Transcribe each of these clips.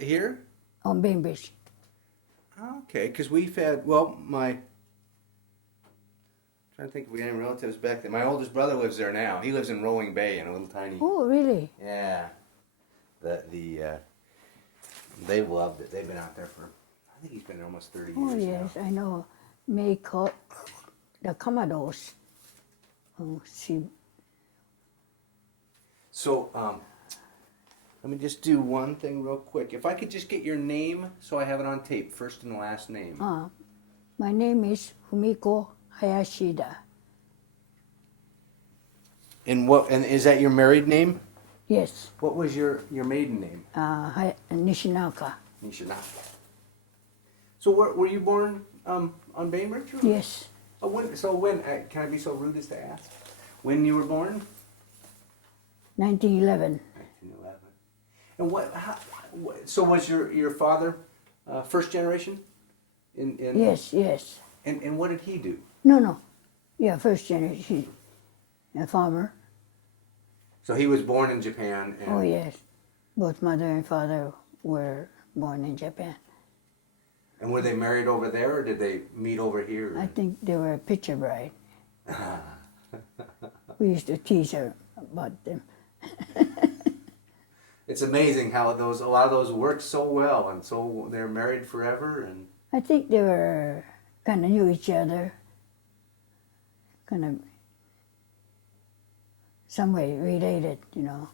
Here? on Bainbridge. Okay, because we've had, well, trying to think if we had any relatives back then. My oldest brother lives there now. He lives in Rowing Bay in a little tiny. Oh, really? Yeah. They loved it. They've been out there for, I think he's been there almost 30 Oh, years yes, now. I know. The Commodores. Oh, see. So, let me just do one thing real quick. If I could just get your name so I have it on tape, first and last name. My name is Fumiko Hayashida. And is that your married name? Yes, What was your maiden name? Nishinaka. Nishinaka. So were you born on Bainbridge? Or? Yes, When, can I be so rude as to ask? When you were born? 1911. 1911. And so was your father first generation? Yes, yes. And what did he do? No. Yeah, first generation. A farmer. So he was born in Japan. And, Oh, yes. Both mother and father were born in Japan. And were they married over there, or did they meet over here? I think they were a picture bride. We used to tease her about them. It's amazing how a lot of those work so well, and so they're married forever. And I think they were kind of knew each other, kind of some way related, you know.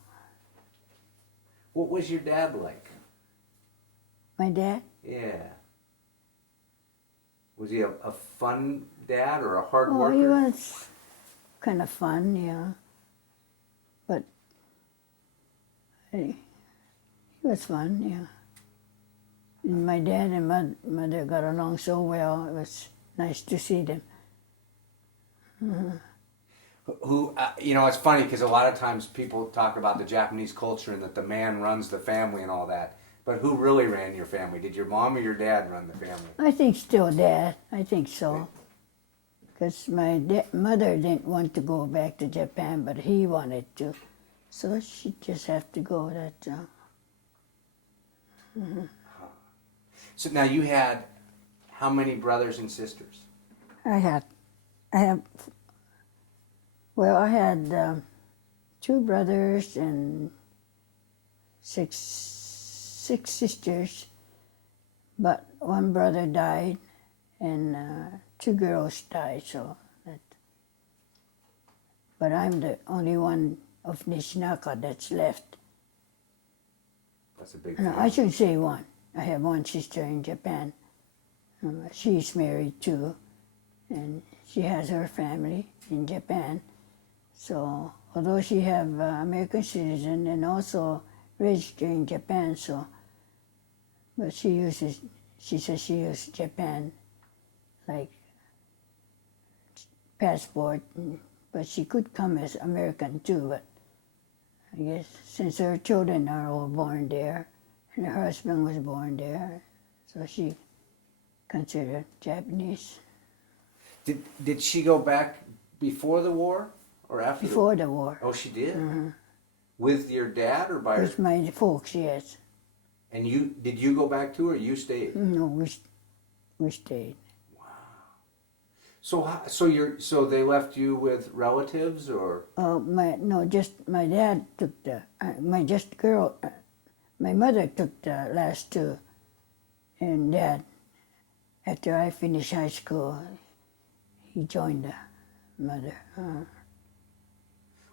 what was your dad like? My dad? Yeah. Was he a fun dad or a hard Oh, worker? he was kind of fun, yeah. But he was fun, yeah. And my dad and mother got along so well. It was nice to see them. Who, it's funny because a lot of times people talk about the Japanese culture and that the man runs the family and all that. But who really ran your family? Did your mom or your dad run the family? I think still Dad. I think so. Because my mother didn't want to go back to Japan, but he wanted to. So she just have to go. So now you had how many brothers and sisters? I had 2 brothers and six sisters, but one brother died and 2 girls died. But I'm the only one of Nishinaka that's left. That's a big No, family. I shouldn't say one. I have one sister in Japan. She's married too, and she has her family in Japan. So although she have American citizen and also registered in Japan, but she says she uses Japan like passport, but she could come as American too. But I guess since her children are all born there, and her husband was born there, so she considered Japanese. Did she go back before the war or after? Before the war. Oh, she did. With your dad or by? With my folks, yes. And did you go back too, or you stayed? No, we stayed. So they left you with relatives, or? Just my dad took my mother took the last 2, and Dad, after I finished high school, he joined the mother.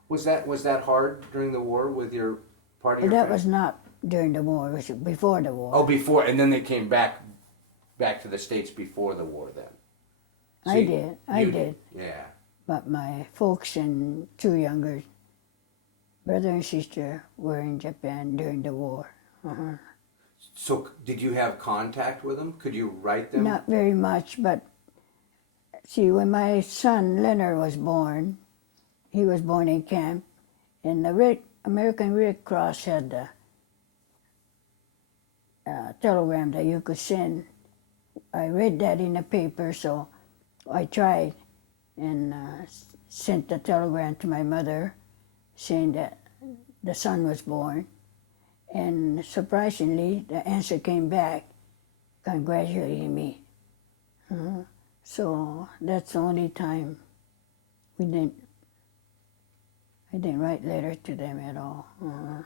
Was that hard during the war with your part of your But that family? was not during the war, it was before the war. Oh, before, and then they came back to the States before the war then. I did. Yeah. But my folks and 2 younger brother and sister were in Japan during the war. So did you have contact with them? Could you write them? Not very much, but see, when my son Leonard was born, he was born in camp, and the American Red Cross had a telegram that you could send. I read that in the paper, so I tried and sent a telegram to my mother saying that the son was born. And surprisingly, the answer came back, congratulating me. So that's the only time I didn't write letters to them at all.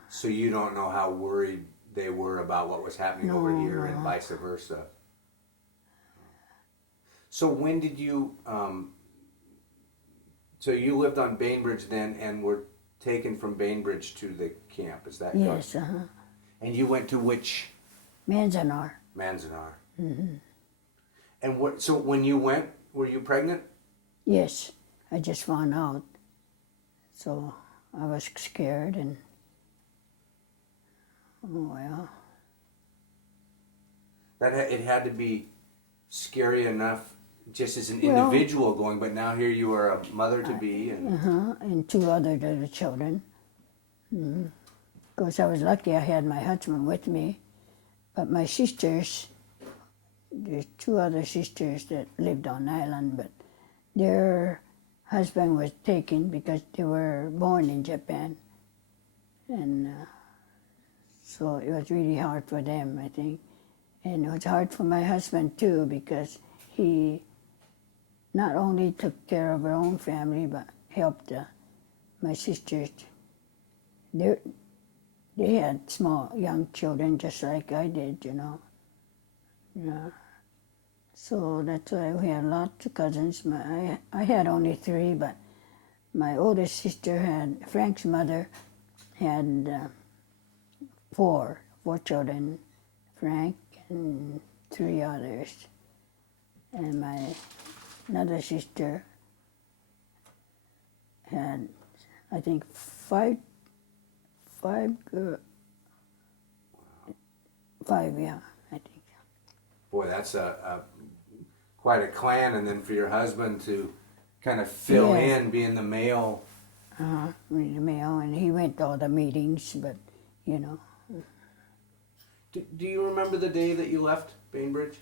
So you don't know how worried they were about what was happening over here and vice versa. So when did you, so you lived on Bainbridge then and were taken from Bainbridge to the camp, is that correct? Yes, And you went to which? Manzanar. Manzanar. And what? So when you went, were you pregnant? Yes, I just found out. So I was scared and, oh well. It had to be scary enough just as an Well, individual going, but now here you are a mother-to-be. And two other little children. Of course, I was lucky I had my husband with me, but my sisters, there's two other sisters that lived on island, but their husband was taken because they were born in Japan. And so it was really hard for them, I think. And it was hard for my husband too, because he not only took care of our own family, but helped my sisters. They had small, young children just like I did, you know. Yeah. So that's why we had lots of cousins. I had only three, but my oldest sister had, Frank's mother had four children, Frank and three others. And my another sister had, I think, five, yeah, I think. Boy, that's quite a clan, and then for your husband to kind of fill in, being the male. Read the mail, and he went to all the meetings, but, you know. Do you remember the day that you left Bainbridge?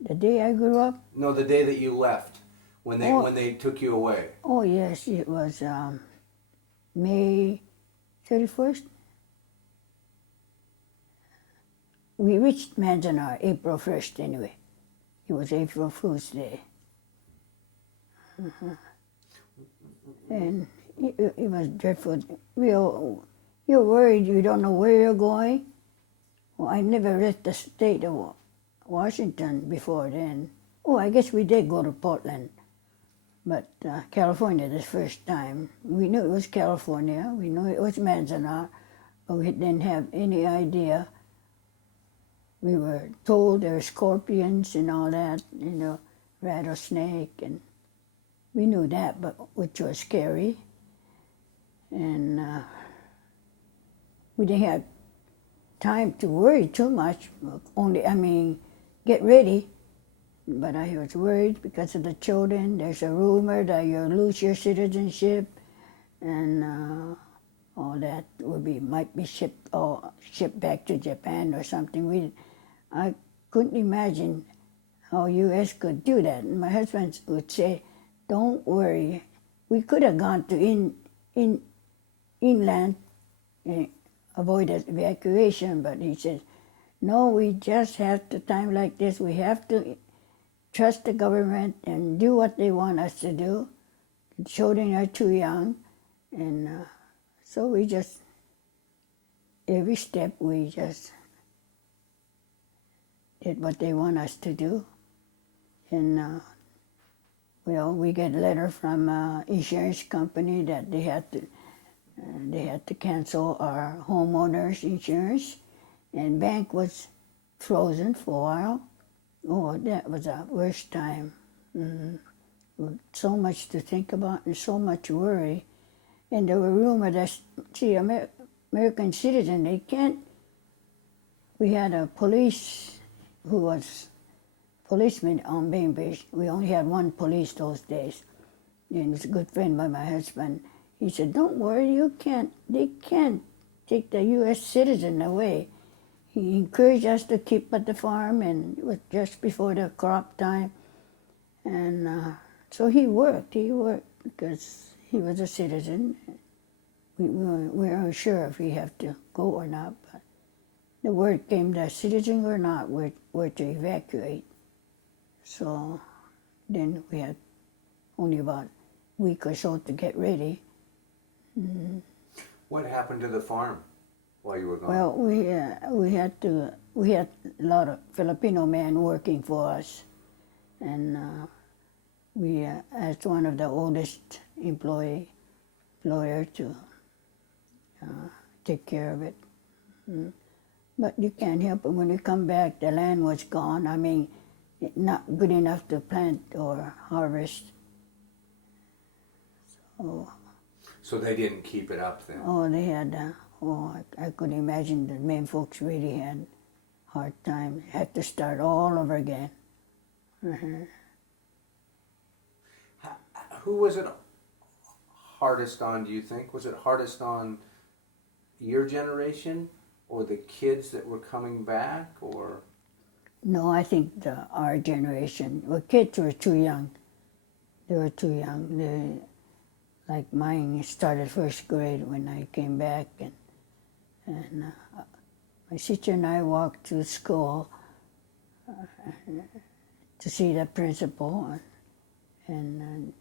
The day I grew up? No, the day that you left, when they took you away. Oh, yes, it was May 31st. We reached Manzanar April 1st anyway. It was April Fool's Day. And it was dreadful. You're worried, you don't know where you're going. Well, I never left the state of Washington before then. Oh, I guess we did go to Portland. But California this first time. We knew it was California. We knew it was Manzanar, but we didn't have any idea. We were told there were scorpions and all that, you know, rattlesnake, and we knew that, but which was scary. And we didn't have time to worry too much. Get ready. But I was worried because of the children. There's a rumor that you'll lose your citizenship, and all that might be shipped back to Japan or something. I couldn't imagine how U.S. could do that. And my husband would say, "Don't worry. We could have gone to inland and avoided evacuation," but he said, "No, we just have to time like this. We have to trust the government and do what they want us to do. The children are too young." And so we just, every step we just did what they want us to do. And we get a letter from insurance company that they had to cancel our homeowners insurance, and bank was frozen for a while. Oh, that was the worst time. So much to think about and so much worry. And there were rumors that, American citizens, they can't. We had a police who was policeman on Bainbridge. We only had one police those days. And he's a good friend by my husband. He said, "Don't worry, they can't take the U.S. citizen away." He encouraged us to keep at the farm, and it was just before the crop time. And so he worked because he was a citizen. we aren't sure if we have to go or not, but the word came that citizens or not, were to evacuate. So then we had only about a week or so to get ready. What happened to the farm while you were gone? Well, we had a lot of Filipino men working for us, and we asked one of the oldest employer to take care of it. But you can't help it. When we come back, the land was gone. I mean, not good enough to plant or harvest. So they didn't keep it up then? Oh, they had, I could imagine the men folks really had a hard time. Had to start all over again. Who was it hardest on, do you think? Was it hardest on your generation or the kids that were coming back, or? No, I think our generation, well, kids were too young. They were too young. Like mine started first grade when I came back, and my sister and I walked to school to see the principal, and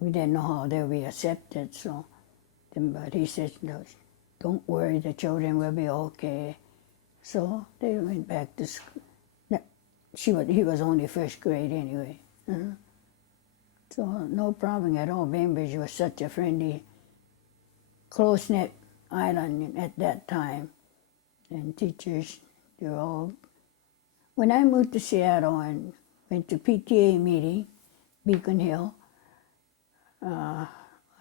we didn't know how they'll be accepted. So, but he said, "No, don't worry, the children will be okay." So they went back to school. He was only first grade anyway. So no problem at all. Bainbridge was such a friendly, close-knit island at that time. And teachers, they were all... When I moved to Seattle and went to PTA meeting, Beacon Hill, I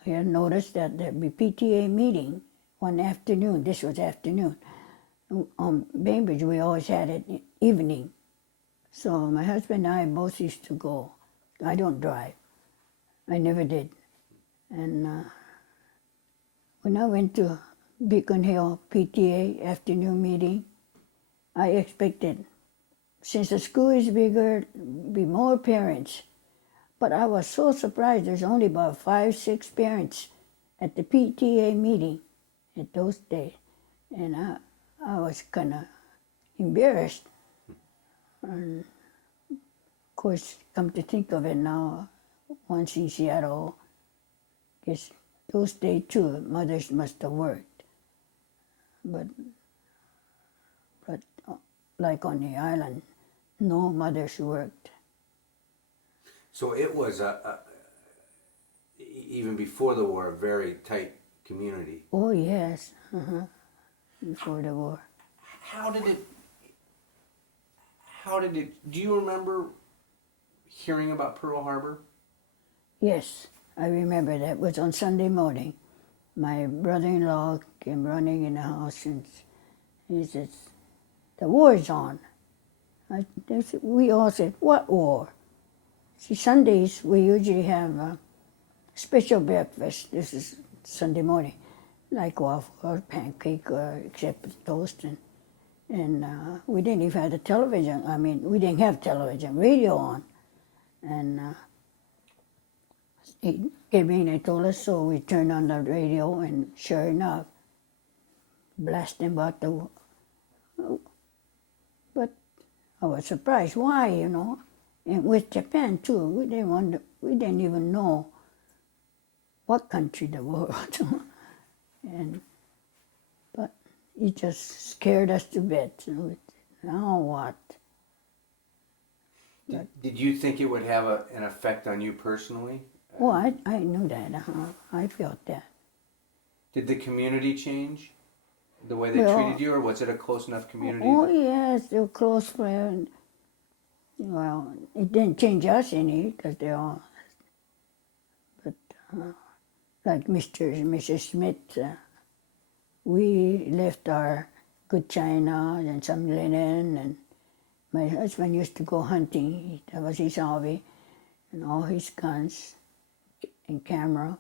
had noticed that there'd be PTA meeting one afternoon. This was afternoon. On Bainbridge, we always had it evening. So my husband and I both used to go. I don't drive. I never did. And when I went to Beacon Hill PTA afternoon meeting, I expected, since the school is bigger, be more parents. But I was so surprised. There's only about 5, 6 parents at the PTA meeting at those days. And I was kind of embarrassed. And of course, come to think of it now, once in Seattle, guess those days too, mothers must have worked. But like on the island, no mothers worked. So it was even before the war, a very tight community. Oh yes, before the war. How did it, do you remember hearing about Pearl Harbor? Yes, I remember that. It was on Sunday morning. My brother-in-law came running in the house and he says, "The war's on." We all said, "What war?" See, Sundays we usually have a special breakfast. This is Sunday morning, like waffle or pancake, or except toast, and we didn't even have the television. I mean, we didn't have television, radio on, and he came in and told us, so we turned on the radio, and sure enough, blasting about the war. But I was surprised. Why, you know? And with Japan too, we didn't even know what country the war was. But it just scared us to bits. Now what? Did you think it would have an effect on you personally? Oh, I knew that. I felt that. Did the community change? The way they treated you, or was it a close enough community? Oh, yes, they were close friends. Well, it didn't change us any, because they all... But like Mr. and Mrs. Smith, we left our good china and some linen, and my husband used to go hunting. That was his hobby, and all his guns and camera.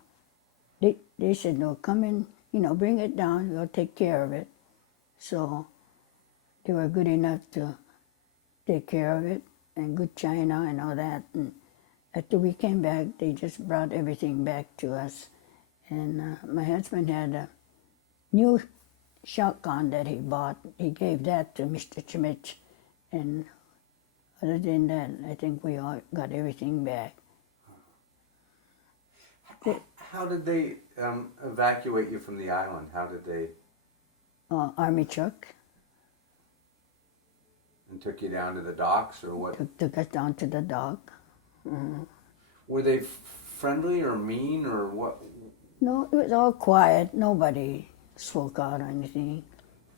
They said, "No, come in, bring it down, we'll take care of it." So they were good enough to take care of it, and good china and all that. And after we came back, they just brought everything back to us. And my husband had a new shotgun that he bought. He gave that to Mr. Schmidt. And other than that, I think we all got everything back. How did they evacuate you from the island? How did they? Army truck And took you down to the docks, or what? took us down to the dock. Were they friendly or mean or what? No, it was all quiet. Nobody spoke out or anything.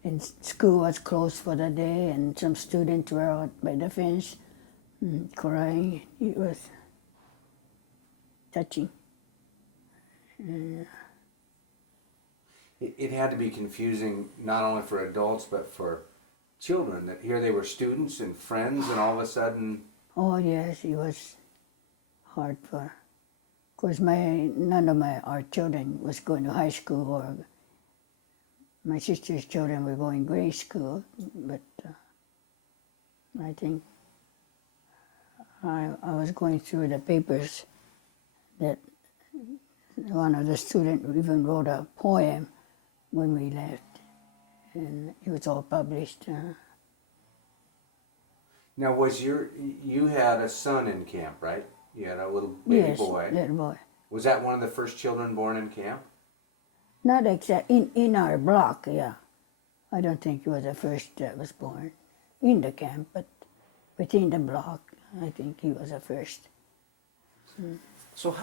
And school was closed for the day, and some students were out by the fence crying. It was touching. It had to be confusing not only for adults but for children. That here they were students and friends, and all of a sudden. Oh yes, it was hard for. Of course, none of our children was going to high school, or my sister's children were going grade school. But I think I was going through the papers that one of the students even wrote a poem when we left, and it was all published. Now, you had a son in camp, right? You had a little baby boy. Yes, little boy. Was that one of the first children born in camp? Not exact in our block, yeah. I don't think he was the first that was born in the camp, but within the block, I think he was the first. So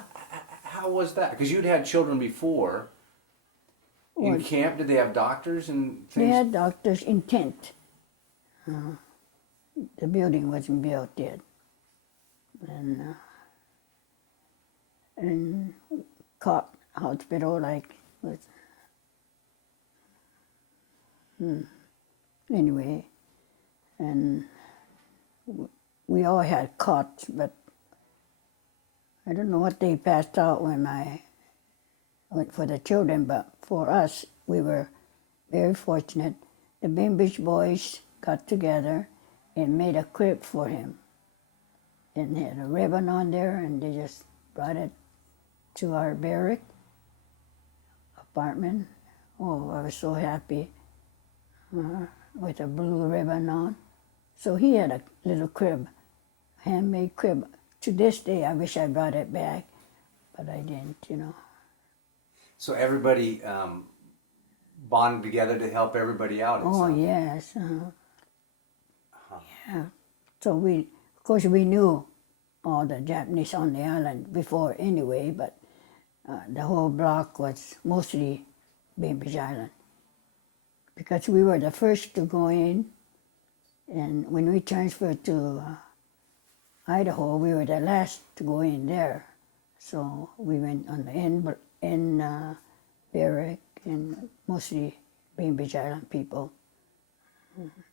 how was that? Because you'd had children before. In camp, did they have doctors and things? They had doctors in tent. The building wasn't built yet. And cot hospital like was anyway, and we all had cots, but I don't know what they passed out when I went for the children, but for us, we were very fortunate. The Bainbridge boys got together and made a crib for him, and had a ribbon on there, and they just brought it to our barrack apartment. Oh, I was so happy with a blue ribbon on. So he had a little crib, handmade crib. To this day, I wish I brought it back, but I didn't, So everybody bonded together to help everybody out. Oh, yes. Yeah. So of course, we knew all the Japanese on the island before anyway, but the whole block was mostly Bainbridge Island. Because we were the first to go in, and when we transferred to Idaho, we were the last to go in there. So we went on the end barrack, and mostly Bainbridge Island people.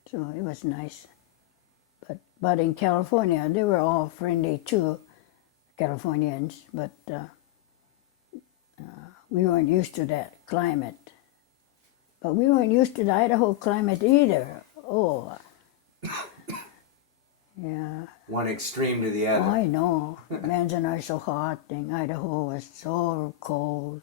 So it was nice. But in California, they were all friendly too, Californians, but we weren't used to that climate. But we weren't used to the Idaho climate either. Oh, yeah. One extreme to the other. Oh, I know. Manzanar so hot, and Idaho was so cold.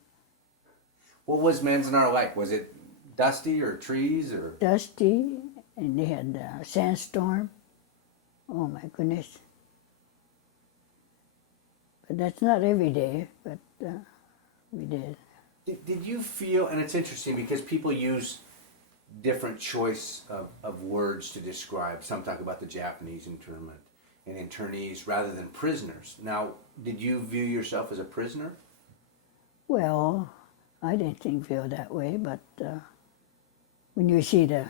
What was Manzanar like? Was it dusty or trees or? Dusty, and they had a sandstorm. Oh my goodness. But that's not every day, but we did. Did you feel, and it's interesting because people use different choice of words to describe. Some talk about the Japanese internment and internees rather than prisoners. Now, did you view yourself as a prisoner? Well, I didn't feel that way, but when you see the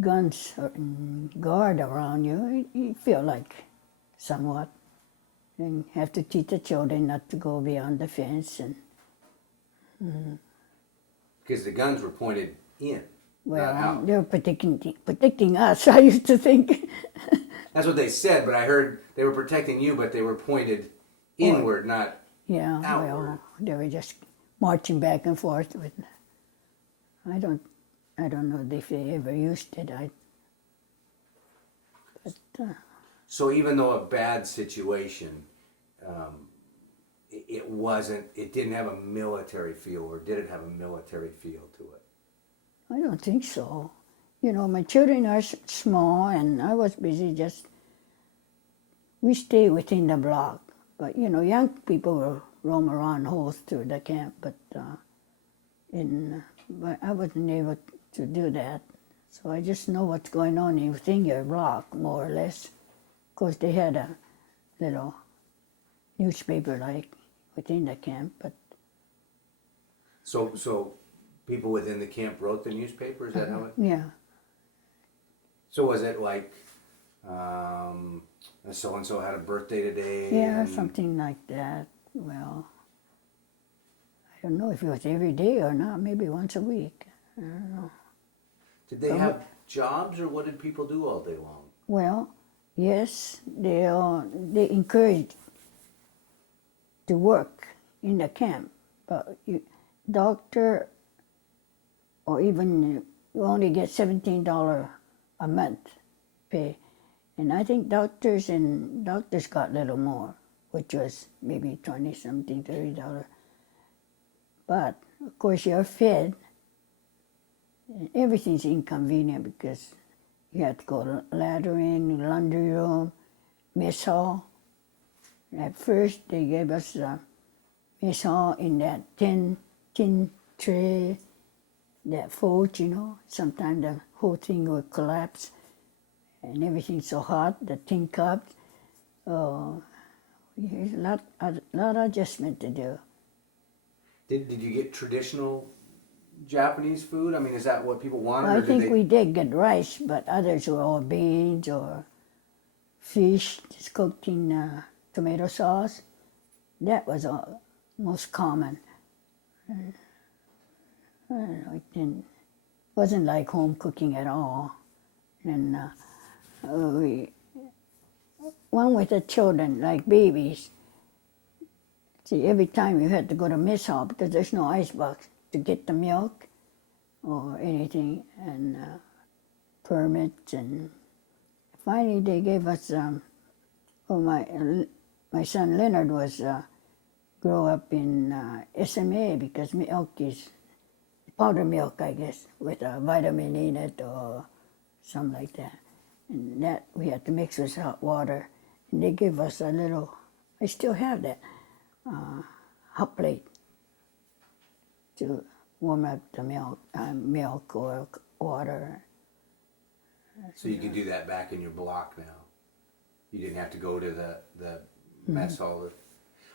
guns and guard around you, you feel like somewhat. And have to teach the children not to go beyond the fence. And Because the guns were pointed in, not out. they were protecting us, I used to think. That's what they said, but I heard they were protecting you, but they were pointed inward, not Yeah, outward. well, they were just marching back and forth with. I don't know if they ever used it. But So even though a bad situation, it didn't have a military feel, or did it have a military feel to it? I don't think so. You know, my children are small, and I was busy just, we stay within the block. But, you know, young people will roam around holes through the camp, but I wasn't able to do that. So I just know what's going on within your block, more or less. Of course, they had a little newspaper like within the camp, but So people within the camp wrote the newspaper. Is that how it? yeah. So was it like, so and so had a birthday today? Yeah, and something like that. Well, I don't know if it was every day or not. Maybe once a week. I don't know. Did they have jobs, or what did people do all day long? Well, yes, they encouraged to work in the camp, but doctor, or even you only get $17 a month pay, and I think doctors got a little more, which was maybe $20-something, $30. But of course you're fed, and everything's inconvenient because you have to go to laddering, laundry room, mess hall. At first they gave us a mess hall in that tin tray that folds, you know. Sometimes the whole thing would collapse, and everything's so hot, the tin cups. Oh, there's a lot of adjustment to do. Did you get traditional Japanese food? I mean, is that what people wanted? I or think did they... we did get rice, but others were all beans or fish just cooked in tomato sauce. That was most common. It wasn't like home cooking at all. And one with the children, like babies. See, every time you had to go to mess hall because there's no icebox to get the milk or anything, and permits. And finally they gave us, my son Leonard was grow up in SMA because milk is powder milk, I guess, with a vitamin in it or something like that. And that we had to mix with hot water. And they gave us a little, I still have that, hot plate to warm up the milk or water. So you could do that back in your block now. You didn't have to go to the mess hall.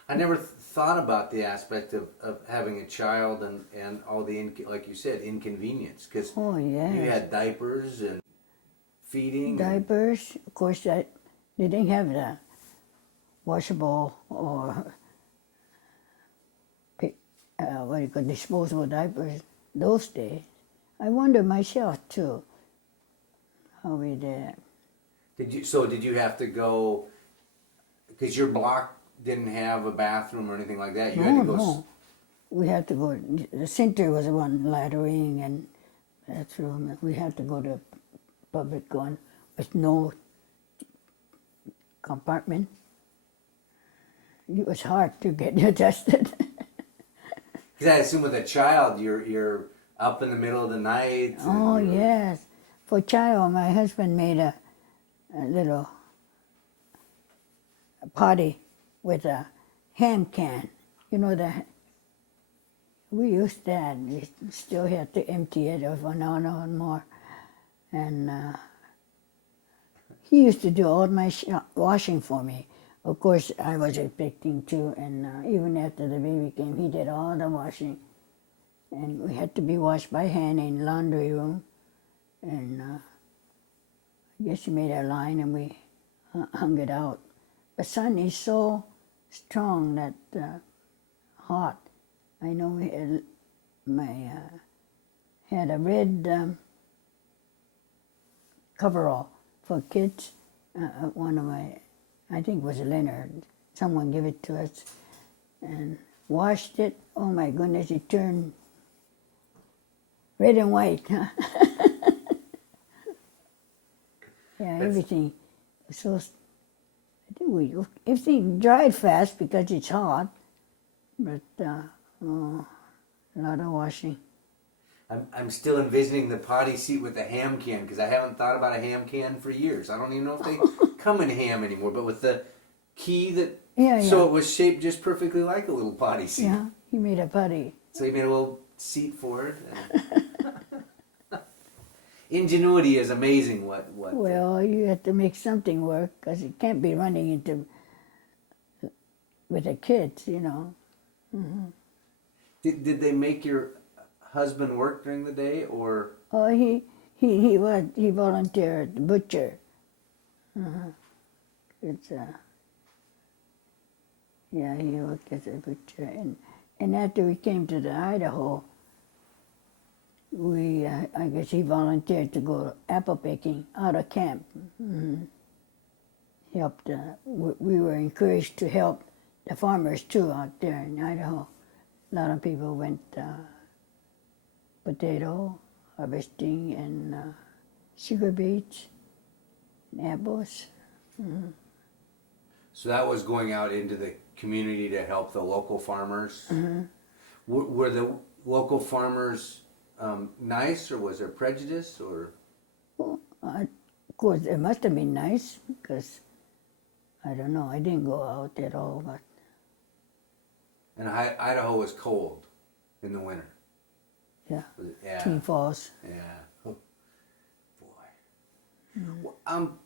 I never thought about the aspect of having a child and all the, like you said, inconvenience. Because you had diapers and feeding. Diapers, of course, they didn't have the washable or disposable diapers those days. I wonder myself too how we did. Did you have to go, because your block didn't have a bathroom or anything like that? You had to go. No. We had to go. The center was one laddering and bathroom. We had to go to public one with no compartment. It was hard to get adjusted. Because I assume with a child, you're up in the middle of the night. Oh yes, for child, my husband made a little potty with a ham can. You know that. We used that. We still had to empty it of an hour and more, and he used to do all my washing for me. Of course, I was expecting to, and even after the baby came, he did all the washing. And we had to be washed by hand in laundry room. And I guess he made a line and we hung it out. The sun is so strong that hot. I know we had a red coverall for kids. One of my, I think it was Leonard, someone gave it to us and washed it. Oh my goodness, it turned red and white. Yeah, everything. So I think everything dried fast because it's hot, but oh, a lot of washing. I'm still envisioning the potty seat with the ham can because I haven't thought about a ham can for years. I don't even know if they come in ham anymore, but with the key that, so it was shaped just perfectly like a little potty seat. Yeah, he made a potty. So he made a little seat for it. Ingenuity is amazing. What? Well, you have to make something work because it can't be running into with the kids, you know. Mm-hmm. Did they make your husband work during the day, or? Oh, he volunteered butcher. It's yeah, he worked as a butcher, and after we came to the Idaho, we I guess he volunteered to go apple picking out of camp. Mm-hmm. Helped. We were encouraged to help the farmers too out there in Idaho. A lot of people went potato harvesting and sugar beets, and apples. Mm-hmm. So that was going out into the community to help the local farmers. Mm-hmm. Were the local farmers nice, or was there prejudice, or? Well, of course, it must have been nice because I don't know. I didn't go out at all, but. And Idaho was cold in the winter. Yeah. Yeah. Twin Falls. Yeah. Oh, boy. Well,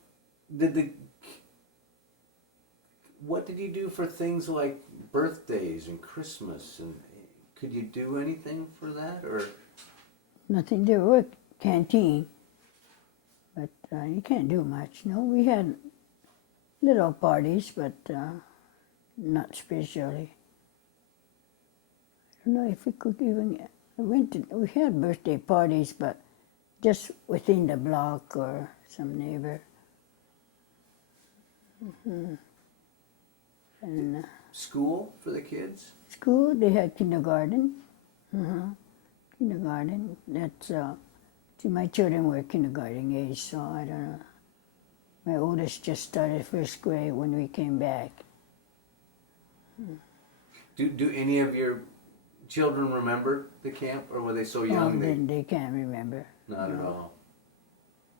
what did you do for things like birthdays and Christmas, and could you do anything for that, or? Nothing. There were canteen, but you can't do much. No, we had little parties, but not specially. I don't know if we could even. We had birthday parties, but just within the block or some neighbor. Mm-hmm. And School for the kids? school, they had kindergarten. Kindergarten. That's see, my children were kindergarten age, so I don't know. My oldest just started first grade when we came back. Do any of your children remember the camp, or were they so young? They can't remember. Not at all.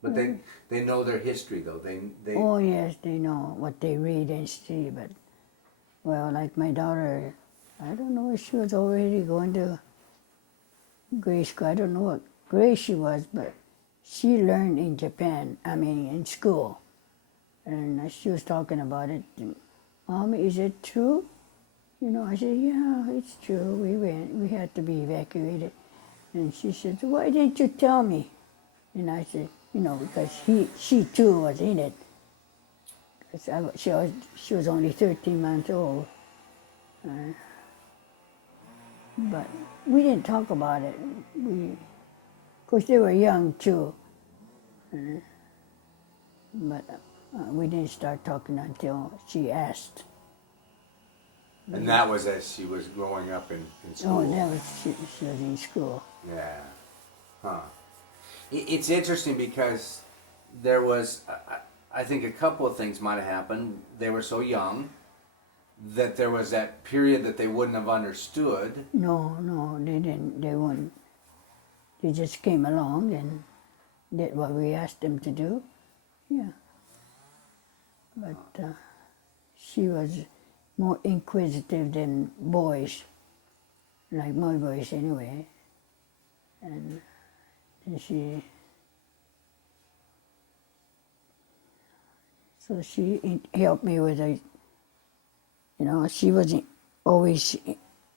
But they know their history, though. They. Oh yes, they know what they read and see. But well, like my daughter, I don't know if she was already going to grade school. I don't know what grade she was, but she learned in Japan. I mean, in school, and she was talking about it. Mom, is it true? You know, I said, yeah, it's true. We had to be evacuated. And she said, why didn't you tell me? And I said, you know, because she too was in it. Because she was only 13 months old. But we didn't talk about it. Of course, they were young too. But we didn't start talking until she asked. And that was as she was growing up in school. Oh, that was she was in school. Yeah. Huh. It's interesting because there was, I think a couple of things might have happened. They were so young that there was that period that they wouldn't have understood. No, they didn't. They wouldn't. They just came along and did what we asked them to do. Yeah. But she was more inquisitive than boys, like my boys anyway. And she helped me with you know, she wasn't always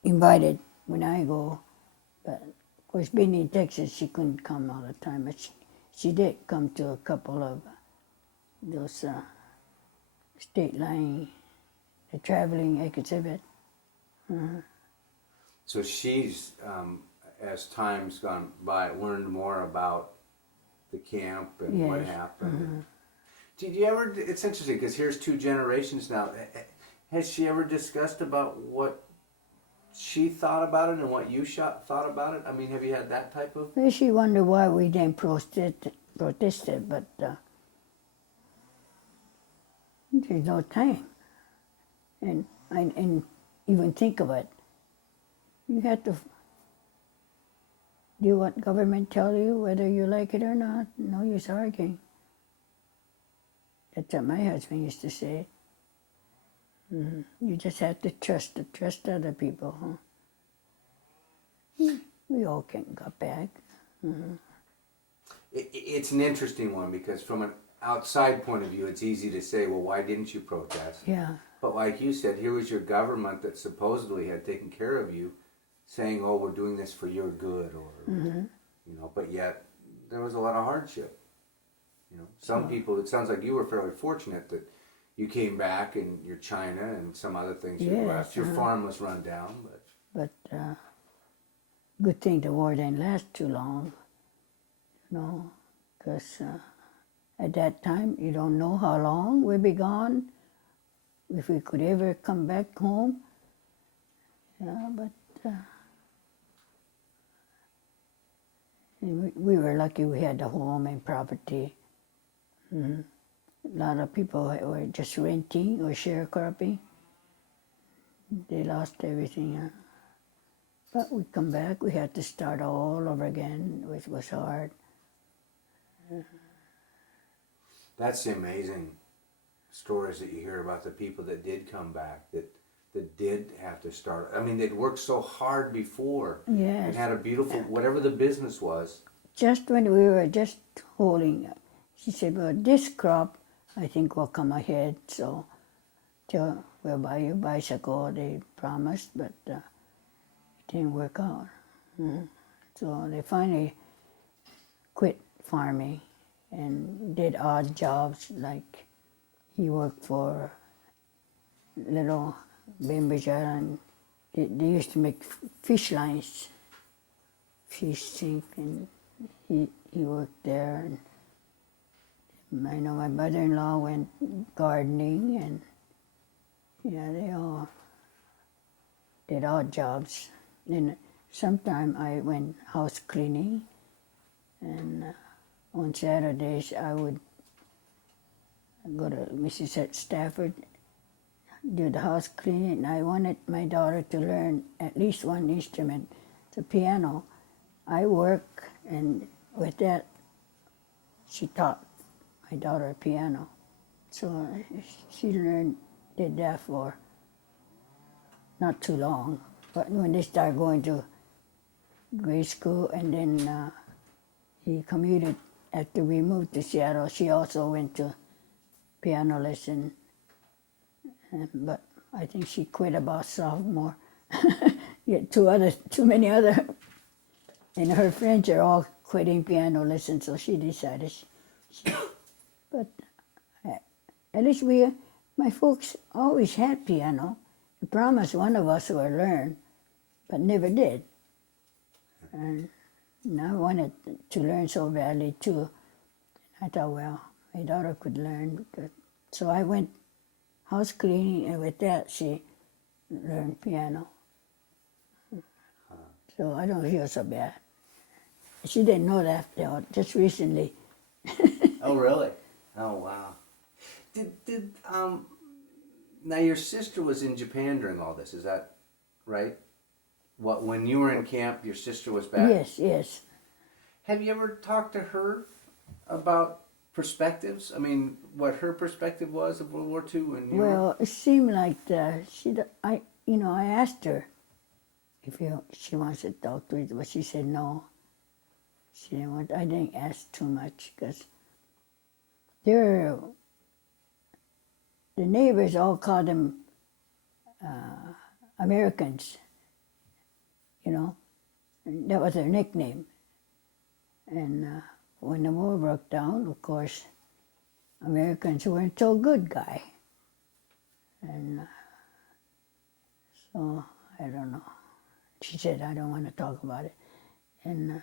invited when I go, but of course being in Texas she couldn't come all the time, but she did come to a couple of those state line, the traveling exhibit. So she's, as time's gone by, learned more about the camp and what happened. Did you ever, it's interesting because here's 2 generations now. Has she ever discussed about what she thought about it and what you thought about it? I mean, have you had that type of? Well, she wondered why we didn't protested, but there's no time. And even think of it. You have to do what government tell you, whether you like it or not. No use arguing. That's what my husband used to say. You just have to trust other people, huh? We all can go back. It's an interesting one because from an outside point of view, it's easy to say, well, why didn't you protest? Yeah. But like you said, here was your government that supposedly had taken care of you, saying, oh, we're doing this for your good, or, you know, but yet there was a lot of hardship. You know, some people, it sounds like you were fairly fortunate that you came back and your China and some other things you left. Your farm was run down, But good thing the war didn't last too long, you know, because at that time you don't know how long we'll be gone, if we could ever come back home. Yeah, but we were lucky we had the home and property. A lot of people were just renting or sharecropping. They lost everything. But we come back, we had to start all over again, which was hard. that's the amazing stories that you hear about the people that did come back, that did have to start. I mean, they'd worked so hard before Yes. and had a beautiful, whatever the business was. Just when we were just holding, she said, well, this crop, I think, will come ahead, so we'll buy you a bicycle, they promised, but it didn't work out. So they finally quit farming and did odd jobs, like he worked for little Bainbridge Island. They used to make fish lines, fish sink, and he worked there. And I know my mother-in-law went gardening, and yeah, they all did odd jobs. Then sometime I went house cleaning, and on Saturdays I would go to Mrs. Stafford, do the house cleaning, and I wanted my daughter to learn at least one instrument, the piano. I work, and with that, she taught my daughter piano. So she did that for not too long. But when they started going to grade school, and then he commuted after we moved to Seattle, she also went to piano lesson. But I think she quit about sophomore. Yeah, too many other, and her friends are all quitting piano lessons, so she decided. But at least my folks always had piano. They promised one of us would learn, but never did. And I wanted to learn so badly too. I thought, well, my daughter could learn. So I went house cleaning, and with that, she learned piano. So I don't feel so bad. She didn't know that till just recently. Oh, really? Oh, wow. Did now your sister was in Japan during all this, is that right? When you were in camp, your sister was back? Yes. Have you ever talked to her about perspectives? I mean, what her perspective was of World War II? Well, it seemed like I asked her if she wants to talk to you, but she said no. She didn't want. I didn't ask too much because the neighbors all called them Americans. You know, and that was their nickname. And when the war broke down, of course, Americans weren't so good, guy. And so, I don't know. She said, I don't want to talk about it. And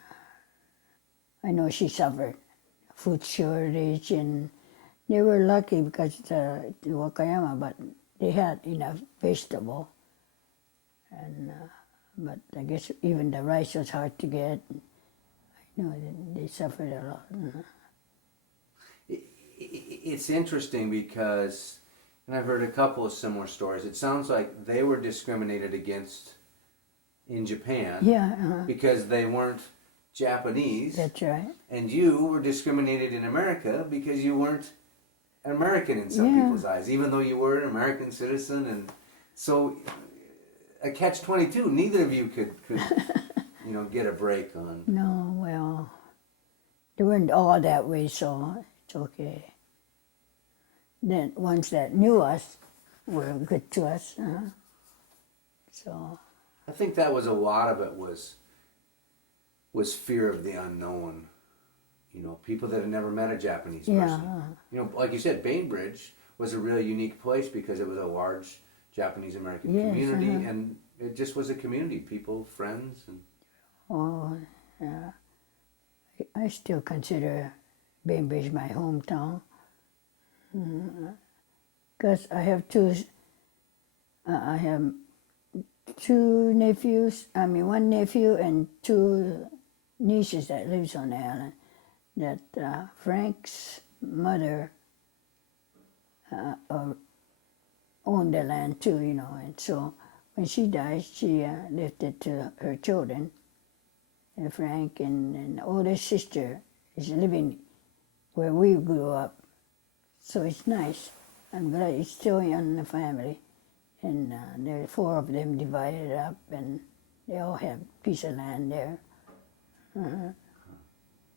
I know she suffered food shortage, and they were lucky because it's Wakayama, but they had enough vegetable. And but I guess even the rice was hard to get. I know they suffered a lot. It's interesting because, and I've heard a couple of similar stories, it sounds like they were discriminated against in Japan Yeah, because they weren't Japanese, that's right. and you were discriminated in America because you weren't American in some Yeah. people's eyes, even though you were an American citizen. And so, a catch-22. Neither of you could get a break on. No, well, they weren't all that way, so it's okay. Then ones that knew us were good to us. So, I think that was a lot of it was fear of the unknown. People that had never met a Japanese person. Like you said, Bainbridge was a really unique place because it was a large Japanese American community, and it just was a community, people, friends, and. oh, yeah. I still consider Bainbridge my hometown. Because I have two nephews, one nephew and two nieces that lives on the island. That Frank's mother owned the land too, and so when she died, she left it to her children. And Frank and the oldest sister is living where we grew up, so it's nice. I'm glad it's still in the family, and there are 4 of them divided up, and they all have a piece of land there.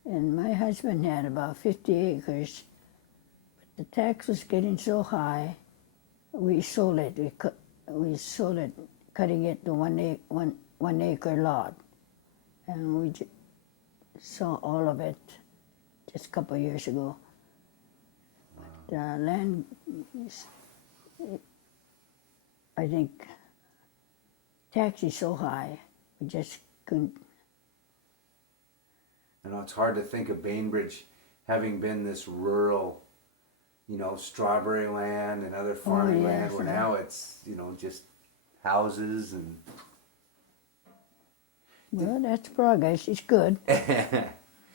And my husband had about 50 acres, but the tax was getting so high, we sold it. We sold it, cutting it to one acre lot, and we saw all of it just a couple of years ago. The land is, I think, tax is so high, we just couldn't. It's hard to think of Bainbridge having been this rural, strawberry land and other farming land, where now it's, just houses and. Well, that's progress. It's good.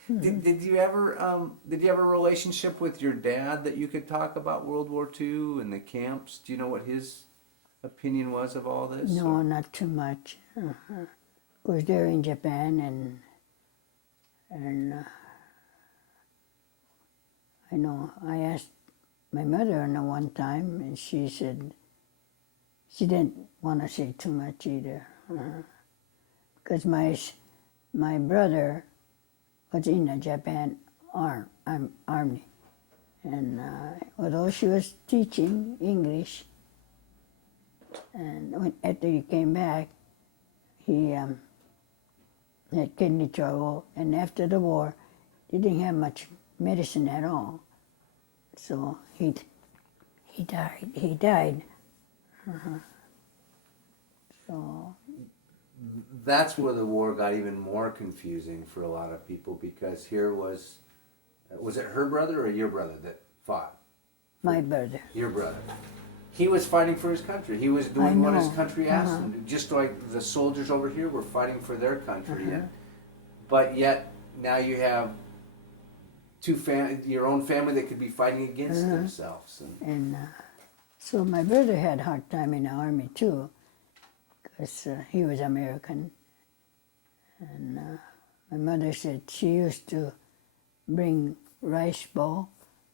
Did you ever have a relationship with your dad that you could talk about World War II and the camps? Do you know what his opinion was of all this? No, not too much. Of course, they're in Japan, and I know I asked my mother one time, and she said she didn't want to say too much either, because my brother was in the Japan army, and although she was teaching English, and after he came back, he had kidney trouble, and after the war, he didn't have much medicine at all, so he died. So. That's where the war got even more confusing for a lot of people, because here was it her brother or your brother that fought? My brother. Your brother. He was fighting for his country. He was doing what his country asked him to do, just like the soldiers over here were fighting for their country. But yet, now you have your own family that could be fighting against themselves. And so my brother had a hard time in the army too, because he was American. And my mother said she used to bring rice bowl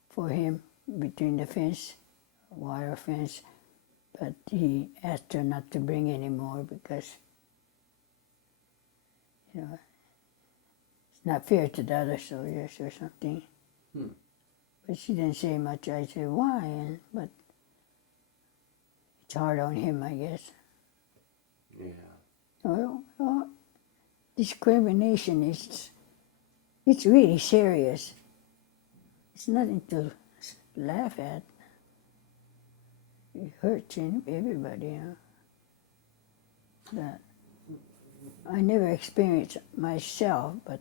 for him between the fence, wire fence, but he asked her not to bring any more because, it's not fair to the other soldiers or something. But she didn't say much. I said, why? But it's hard on him, I guess. Yeah. Well, discrimination it's really serious. It's nothing to laugh at. It hurts everybody, That I never experienced myself, but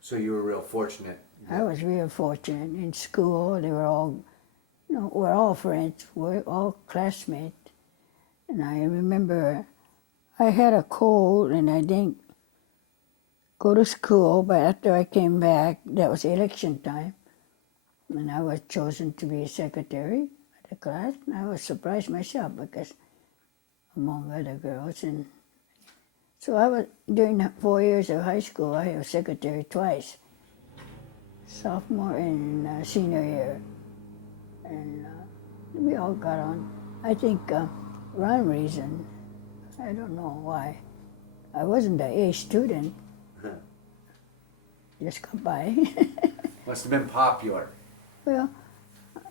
So you were real fortunate. I was real fortunate. In school, they were all, we're all friends. We're all classmates. And I remember I had a cold and I didn't go to school, but after I came back, that was election time, and I was chosen to be secretary of the class. And I was surprised myself because among other girls, and So I was, during the 4 years of high school, I was secretary twice, sophomore and senior year. And we all got on. I think one reason, I don't know why, I wasn't an A student, just got by. Must have been popular. Well,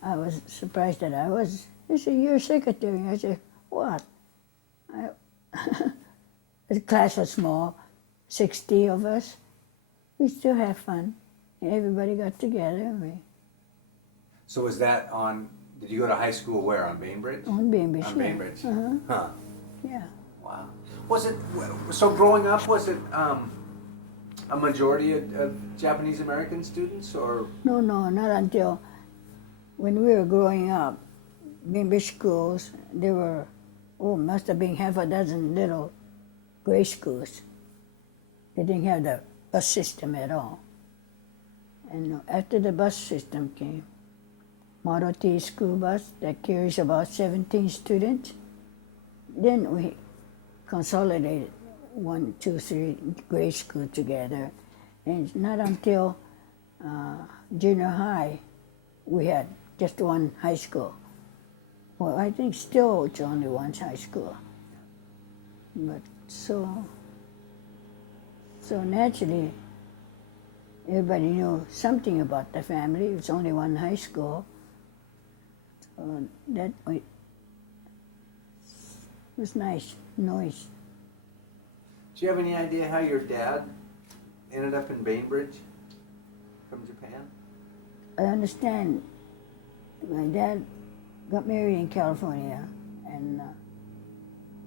I was surprised that I was. They said, "You're secretary." I said, "What?" The class was small, 60 of us. We still had fun. Everybody got together. And So was that on, did you go to high school where, on Bainbridge? on Bainbridge. On Bainbridge. Uh-huh. Huh. Yeah. Wow. Was it, so growing up, was it a majority of Japanese American students, or? No, not until when we were growing up. Bainbridge schools, there were, must have been half a dozen little grade schools. They didn't have the bus system at all. And after the bus system came, Model T school bus that carries about 17 students, then we consolidated 1, 2, 3 grade school together. And not until junior high, we had just one high school. Well, I think still it's only one high school. But so naturally, everybody knew something about the family. It was only one high school. So that was nice, noise. Do you have any idea how your dad ended up in Bainbridge from Japan? I understand my dad got married in California and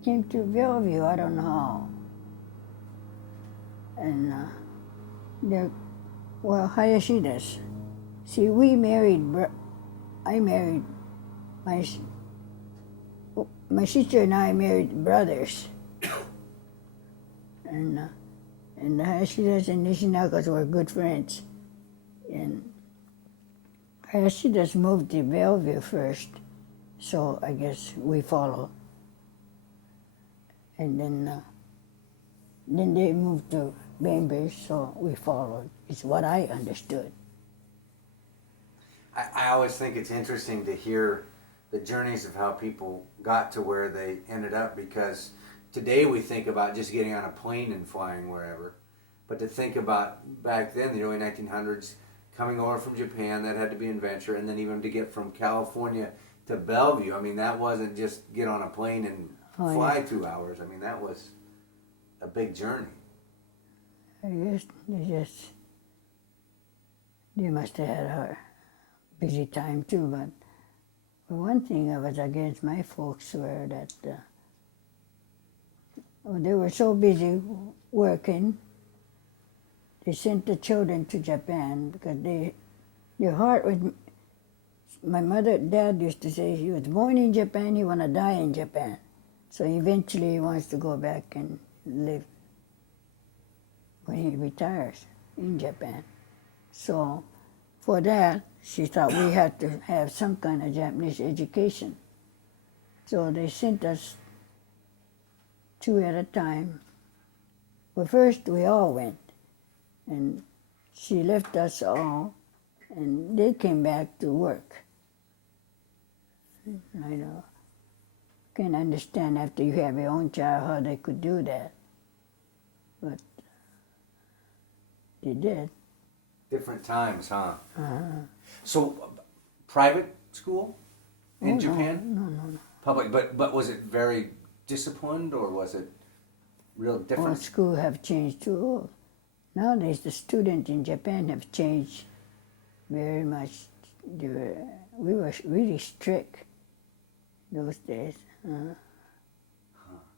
came to Bellevue, I don't know how. And Hayashidas. See, I married, my sister and I married brothers. And the Hayashidas and Nishinagas were good friends. And Hayashidas moved to Bellevue first, so I guess we followed. And then they moved to Bainbridge, so we followed. It's what I understood. I always think it's interesting to hear the journeys of how people got to where they ended up, because today we think about just getting on a plane and flying wherever. But to think about back then, the early 1900s, coming over from Japan, that had to be an adventure, and then even to get from California to Bellevue, I mean, that wasn't just get on a plane and fly 2 hours. I mean, that was a big journey. I guess they must have had a busy time too, but one thing I was against my folks were that they were so busy working, they sent the children to Japan because their heart was, my dad used to say he was born in Japan, he want to die in Japan. So eventually he wants to go back and live when he retires in Japan. So for that, she thought we had to have some kind of Japanese education. So they sent us 2 at a time. Well, first we all went, and she left us all, and they came back to work. I know. Can understand after you have your own child how they could do that, but they did. Different times, huh? Uh-huh. So, private school in Japan? No. Public, but was it very disciplined, or was it real different? All schools have changed too. Nowadays, the students in Japan have changed very much. We were really strict those days.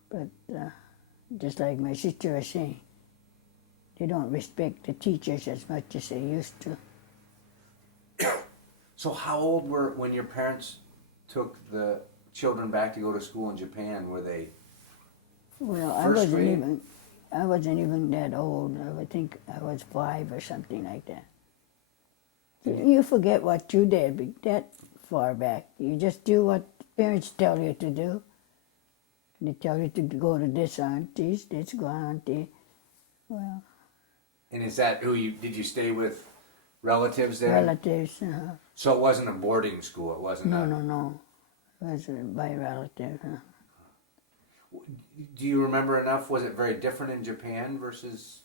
But just like my sister was saying, they don't respect the teachers as much as they used to. So how old were, when your parents took the children back to go to school in Japan, were they? Well, First grade? I wasn't even that old. I would think I was 5 or something like that. You forget what you did that far back. You just do what parents tell you to do. They tell you to go to this auntie's, this go auntie. Well, And is that did you stay with relatives there? relatives. So it wasn't a boarding school, it wasn't No. It was by relative. Do you remember enough? Was it very different in Japan versus,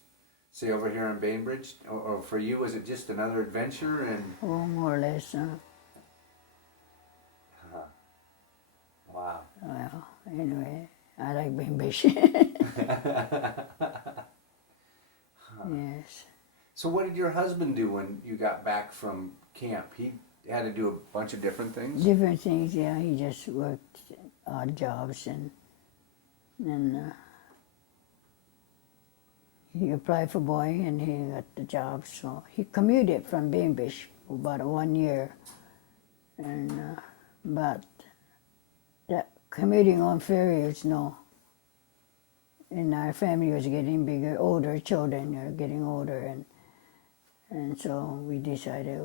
say, over here in Bainbridge? Or for you, was it just another adventure? And Oh, more or less. wow. Well, anyway, I like being busy. Yes. So what did your husband do when you got back from camp? He had to do a bunch of different things? Different things, yeah. He just worked odd jobs and he applied for Boeing and he got the job. So he commuted from Bainbridge for about 1 year. And but that commuting on ferry is no. And our family was getting bigger, older children are getting older, and so we decided.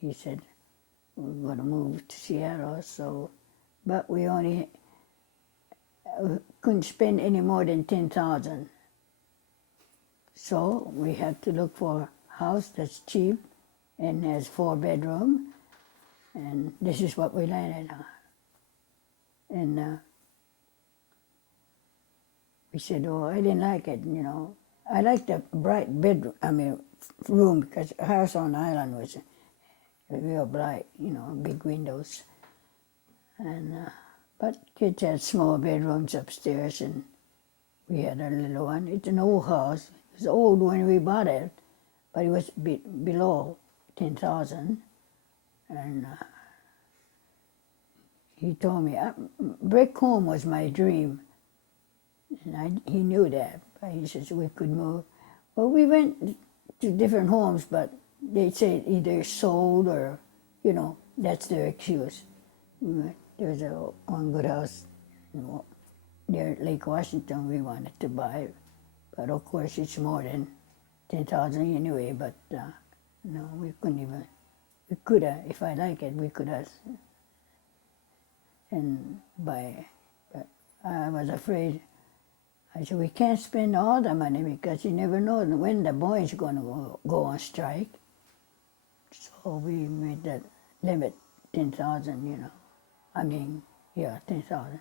He said we're going to move to Seattle. So, but we only couldn't spend any more than $10,000. So we had to look for a house that's cheap and has 4 bedrooms, and this is what we landed on. And we said, oh, I didn't like it, you know. I liked the bright bedroom, room, because the house on the island was real bright, you know, big windows. And but kids had small bedrooms upstairs, and we had a little one. It's an old house. It was old when we bought it, but it was below 10,000. And he told me, brick home was my dream. And he knew that, but he says we could move. Well, we went to different homes, but they said either sold or, you know, that's their excuse. There's one good house near Lake Washington we wanted to buy, but of course it's more than 10,000 anyway. But no, we couldn't even. We could have, if I like it, we could have. And buy, but I was afraid. I said, we can't spend all the money because you never know when the Boeing's going to go on strike. So we made that limit 10,000, you know. 10,000.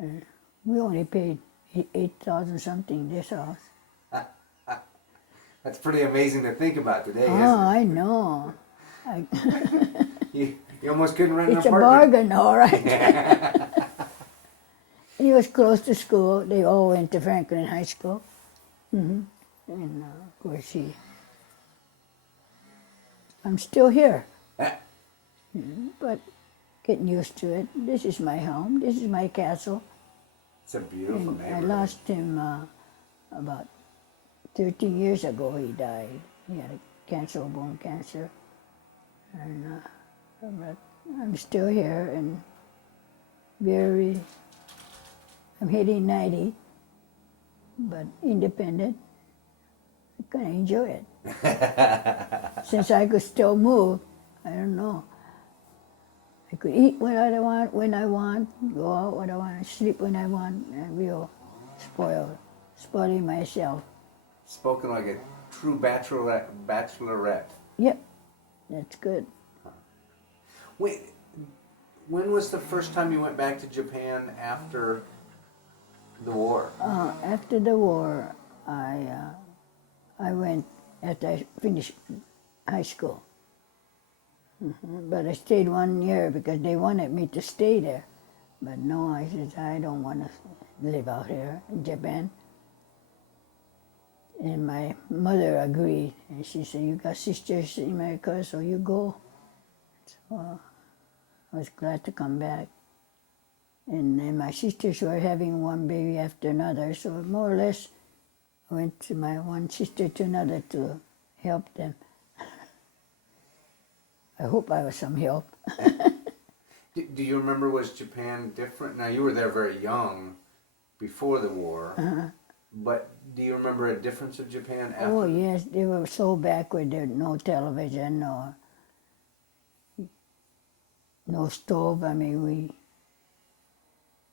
And we only paid 8,000 something this house. That's pretty amazing to think about today, isn't it? Oh, I know. You almost couldn't rent an It's a apartment. bargain, all right. He was close to school. They all went to Franklin High School. And of course I'm still here. But getting used to it. This is my home. This is my castle. It's a beautiful And I neighborhood. lost him about 13 years ago. He died. He had bone cancer. And but I'm still here and I'm hitting 90, but independent. I kind of enjoy it. Since I could still move, I don't know. I could eat what I want, when I want, go out when I want, sleep when I want. I'm real spoiling myself. Spoken like a true bachelorette. Yep, that's good. Wait, when was the first time you went back to Japan after the war? After the war, I went after I finished high school. But I stayed 1 year because they wanted me to stay there. But no, I said, I don't want to live out here in Japan. And my mother agreed. And she said, you got sisters in America, so you go. So I was glad to come back. And then my sisters were having one baby after another, so more or less I went to my one sister to another to help them. I hope I was some help. Do you remember, was Japan different? Now, you were there very young before the war, but do you remember a difference of Japan after? Oh yes, they were so backward. There was no television, no stove. We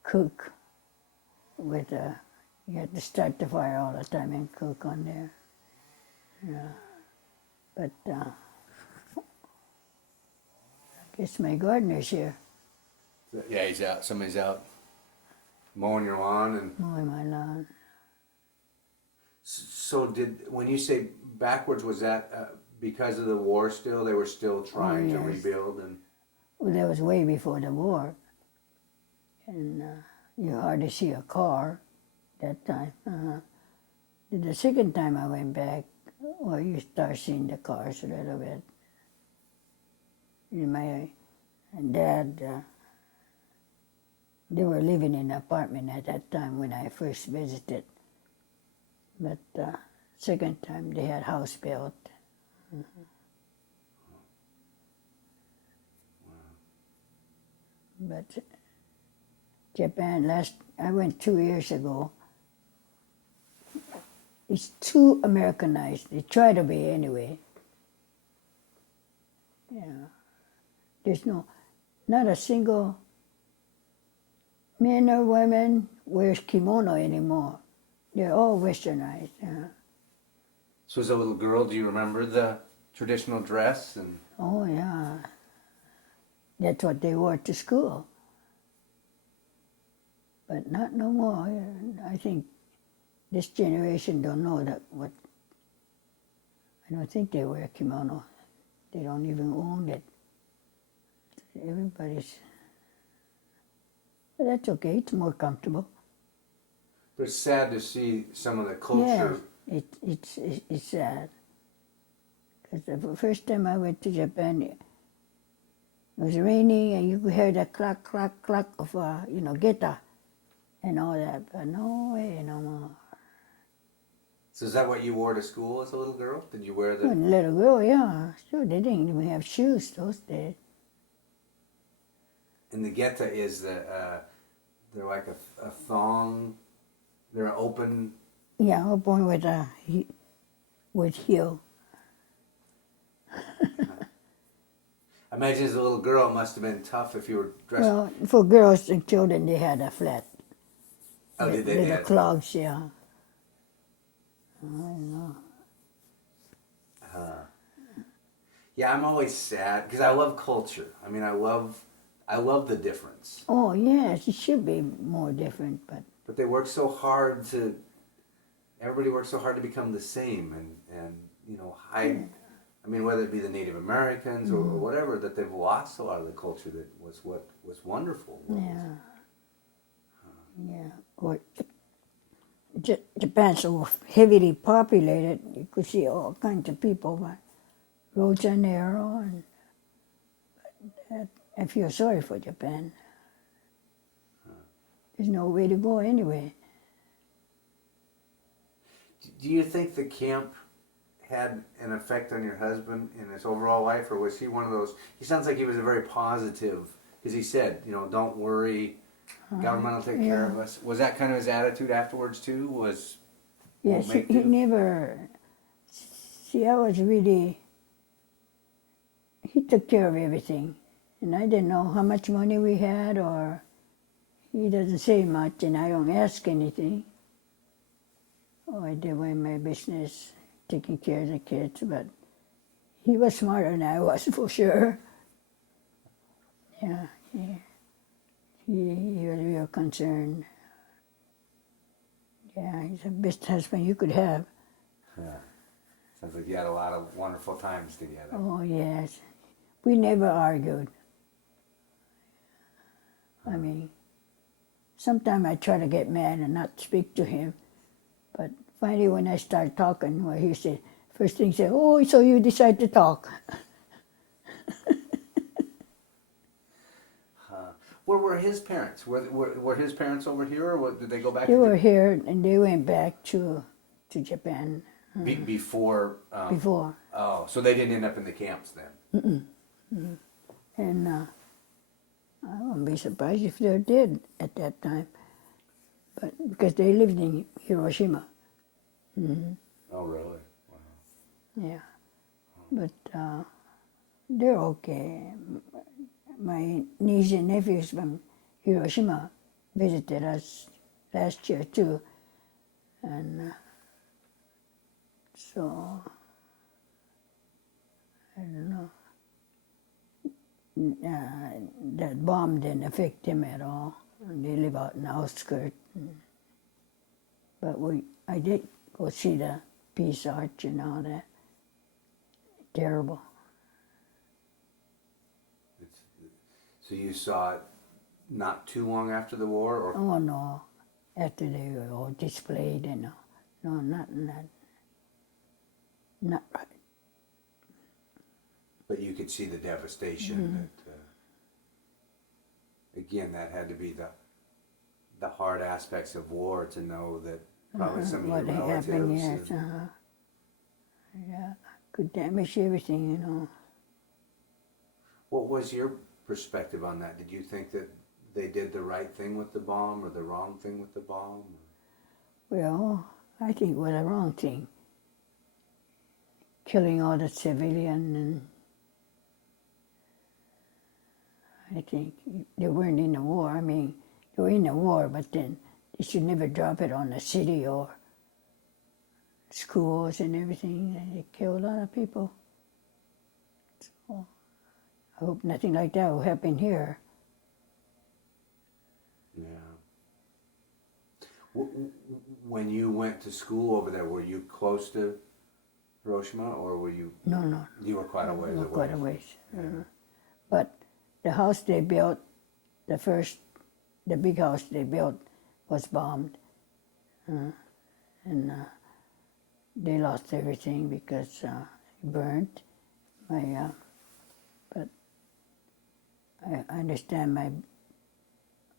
cook with you had to start the fire all the time and cook on there. Yeah. But I guess my gardener's here Yeah, he's out. Somebody's out mowing your lawn. And mowing my lawn. so when you say backwards, was that because of the war still? They were still trying to yes. rebuild? And Well, that was way before the war. And you hardly see a car that time. The second time I went back, well, you start seeing the cars a little bit. My dad, they were living in an apartment at that time when I first visited. But second time they had house built. But Japan, I went 2 years ago. It's too Americanized. They try to be anyway. Yeah. There's not a single man or woman wears kimono anymore. They're all westernized. so as a little girl, do you remember the traditional dress? And Oh yeah. That's what they wore to school. But not no more. I think this generation don't know that what. I don't think they wear kimono. They don't even own it. Everybody's. But that's okay. It's more comfortable. but it's sad to see some of the culture. Yeah, it's sad. Because the first time I went to Japan, it was raining and you could hear the clack, clack, clack of, geta and all that. But no way, no more. So is that what you wore to school as a little girl? Did you wear the? When a little girl, yeah. Sure, they didn't even have shoes those days. And the geta is they're like a thong. They're open. Yeah, open with heel. I imagine as a little girl, it must have been tough if you were dressed. Well, for girls and children, they had a flat. Oh, did they? Little Had clogs, yeah. I don't know. Yeah, I'm always sad because I love culture. I mean, I love the difference. Oh, yes, it should be more different, but But they work so hard to. Everybody works so hard to become the same, and hide. I mean, whether it be the Native Americans or whatever, that they've lost a lot of the culture that was what was wonderful. yeah. Yeah. Or Japan's so heavily populated, you could see all kinds of people, but roads are narrow, and I feel sorry for Japan. There's no way to go anyway. Do you think the camp had an effect on your husband in his overall life, or was he one of those? He sounds like he was a very positive, because he said, don't worry, government will take care of us. Was that kind of his attitude afterwards too? Yes, he never. See, I was really. He took care of everything, and I didn't know how much money we had, or he doesn't say much, and I don't ask anything. Oh, I did my business, taking care of the kids, but he was smarter than I was for sure. Yeah, he was real concerned. Yeah, he's the best husband you could have. Yeah. Sounds like you had a lot of wonderful times together. Oh, yes. We never argued. I mean, sometimes I try to get mad and not speak to him. But finally, when I start talking, well, he said, first thing he said, oh, so you decide to talk. Where were his parents? Were his parents over here, or did they go back? They were here, and they went back to Japan Before. before. Oh, so they didn't end up in the camps then? And I wouldn't be surprised if they did at that time. But because they lived in Hiroshima. Oh, really? Wow. Yeah. But they're okay. My niece and nephews from Hiroshima, visited us last year too, and so I don't know. That bomb didn't affect him at all. They live out in the outskirts. But I did go see the Peace Arch and all that. Terrible. So you saw it not too long after the war, or Oh no, after they were all displayed and no, not right. but you could see the devastation. That again, that had to be the hard aspects of war, to know that probably some of What your happened, relatives. yes, yeah, could damage everything, you know. What was your perspective on that? Did you think that they did the right thing with the bomb or the wrong thing with the bomb? Well, I think it was the wrong thing. Killing all the civilian, and I think they weren't in the war. I mean, they were in the war, but then they should never drop it on the city or schools and everything. And they killed a lot of people. So I hope nothing like that will happen here. Yeah. When you went to school over there, were you close to Hiroshima, or were you? No. You were quite a ways away. Quite a ways. Yeah. But the house they built, the big house they built was bombed. And they lost everything because it burned. But I understand my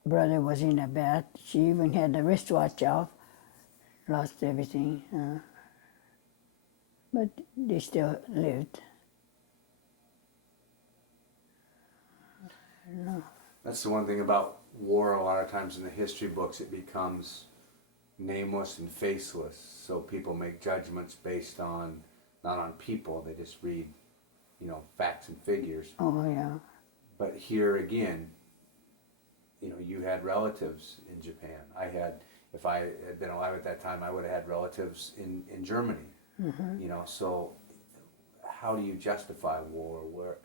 brother was in a bath. She even had the wristwatch off. Lost everything. But they still lived. I don't know. That's the one thing about war. A lot of times in the history books, it becomes nameless and faceless. So people make judgments based on, not on people. They just read, facts and figures. Oh, yeah. But here again, you had relatives in Japan. If I had been alive at that time, I would have had relatives in Germany. Mm-hmm. So how do you justify war? Where,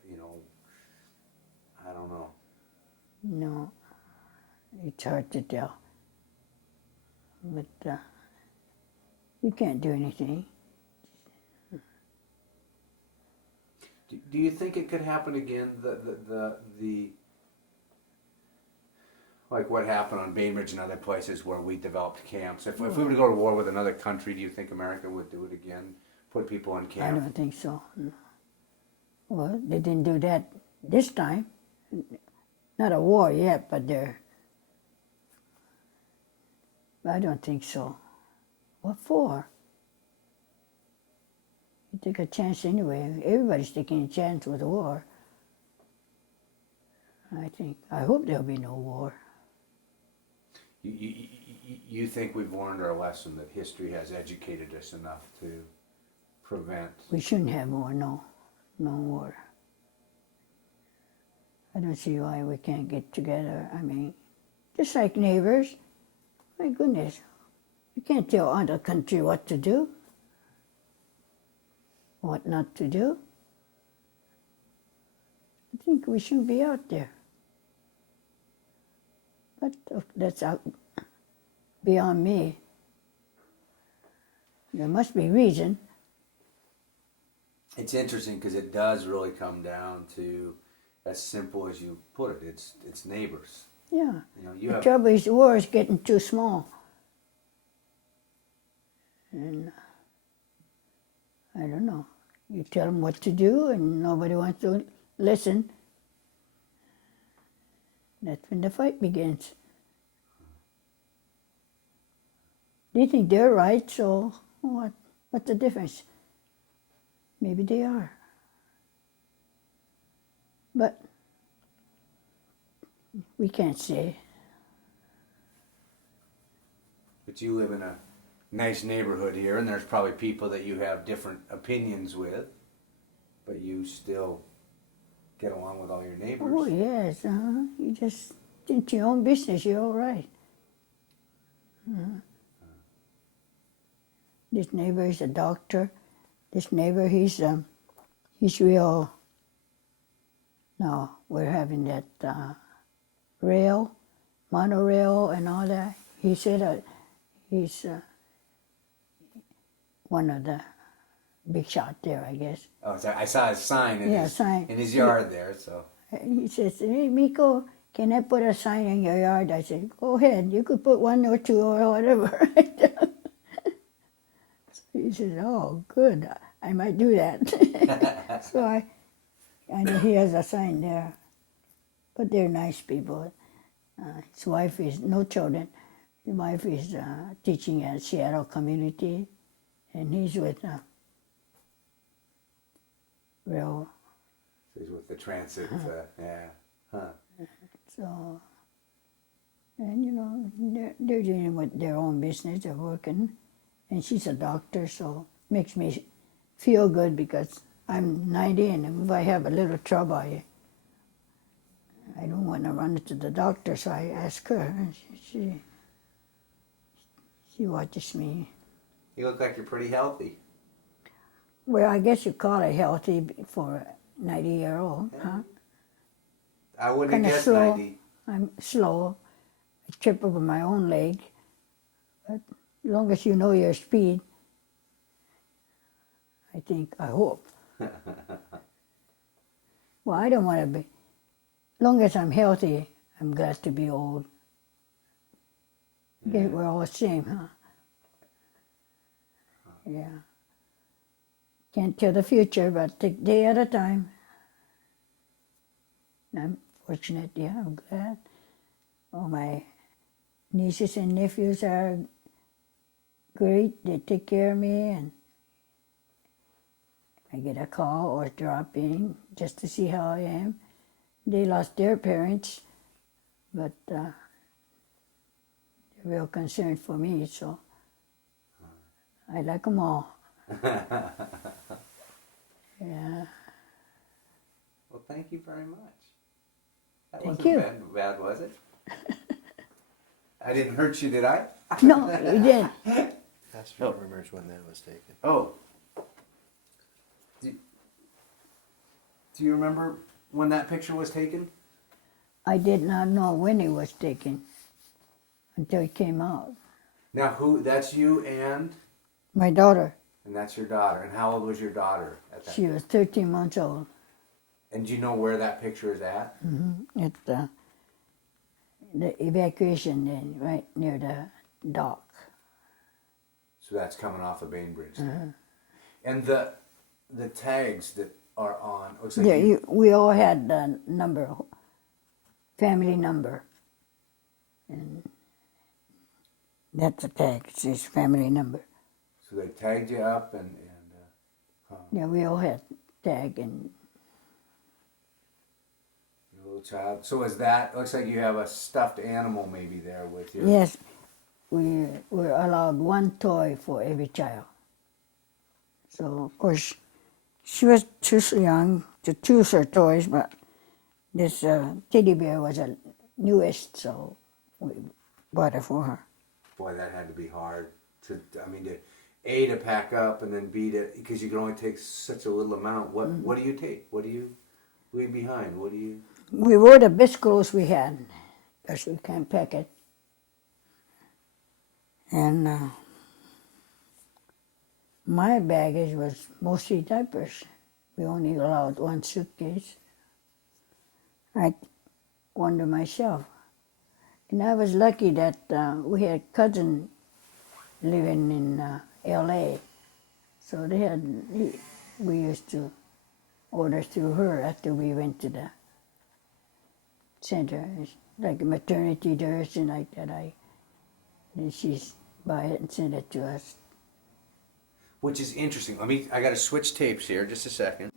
I don't know. No, it's hard to tell. But you can't do anything. Do you think it could happen again? The like what happened on Bainbridge and other places where we developed camps. If we were to go to war with another country, do you think America would do it again? Put people in camp? I don't think so. No. Well, they didn't do that this time. Not a war yet, but I don't think so. What for? You take a chance anyway. Everybody's taking a chance with war. I hope there'll be no war. You think we've learned our lesson, that history has educated us enough to prevent? We shouldn't have war, no war. I don't see why we can't get together. I mean, just like neighbors. My goodness, you can't tell other country what to do, what not to do. I think we shouldn't be out there. But that's out beyond me. There must be reason. It's interesting because it does really come down to, as simple as you put it, it's neighbors. Yeah. The trouble is the war is getting too small. And I don't know. You tell them what to do and nobody wants to listen. That's when the fight begins. They think they're right, so what's the difference? Maybe they are. But we can't say. But you live in a nice neighborhood here, and there's probably people that you have different opinions with, but you still get along with all your neighbors. Oh, yes. You just into your own business, you're all right. This neighbor is a doctor. This neighbor, he's real. Now we're having that monorail, and all that. He said he's one of the big shot there, I guess. Oh, so I saw a sign sign. in his yard there. So He says, "Hey, Miko, can I put a sign in your yard?" I said, "Go ahead. You could put one or two or whatever." He says, "Oh, good. I might do that." So I know he has a sign there. But they're nice people. His wife is no children. His wife is teaching at Seattle Community, and he's with real. So he's with the transit. Yeah. Huh. So, and you know, they're dealing with their own business. They're working, and she's a doctor, so makes me feel good because I'm 90, and if I have a little trouble, I don't want to run it to the doctor, so I ask her, and she watches me. You look like you're pretty healthy. Well, I guess you call it healthy for a 90-year-old, Yeah. huh? I wouldn't Kinda have guessed slow. 90. I'm slow. I trip over my own leg. But as long as you know your speed, I hope. Well, I don't want to be. As long as I'm healthy, I'm glad to be old. Guess we're all the same, huh? Yeah. Can't tell the future, but take day at a time. I'm fortunate, yeah, I'm glad. All my nieces and nephews are great. They take care of me, and I get a call or drop in just to see how I am. They lost their parents, but they're real concerned for me, so I like them all. Yeah. Well, thank you very much. That Thank wasn't you. bad, was it? I didn't hurt you, did I? No, you didn't. Pastor remembers when that was taken. Oh. Do you remember when that picture was taken? I did not know when it was taken until it came out. Now, that's you and My daughter, that's your daughter. And how old was your daughter at that she was 13 months old. And do you know where that picture is at? It's the evacuation then, right near the dock. So that's coming off of Bainbridge. And the tags that are on, looks like Yeah, we all had the number, family number. And that's a tag, it says family number. so they tagged you up and Yeah, we all had tag, and your little child. So is that, looks like you have a stuffed animal maybe there with you. yes, we were allowed one toy for every child. So, of course, she was too young to choose her toys, but this teddy bear was the newest, so we bought it for her. Boy, that had to be hard to pack up and then B, because you can only take such a little amount. What do you take? What do you leave behind? What do you? We wore the best clothes we had, because we can't pack it. And my baggage was mostly diapers. We only allowed one suitcase. I wonder myself. And I was lucky that we had a cousin living in L.A. So we used to order through her after we went to the center. It's like a maternity nurse and like that. Then she's buy it and send it to us. Which is interesting. I got to switch tapes here. Just a second.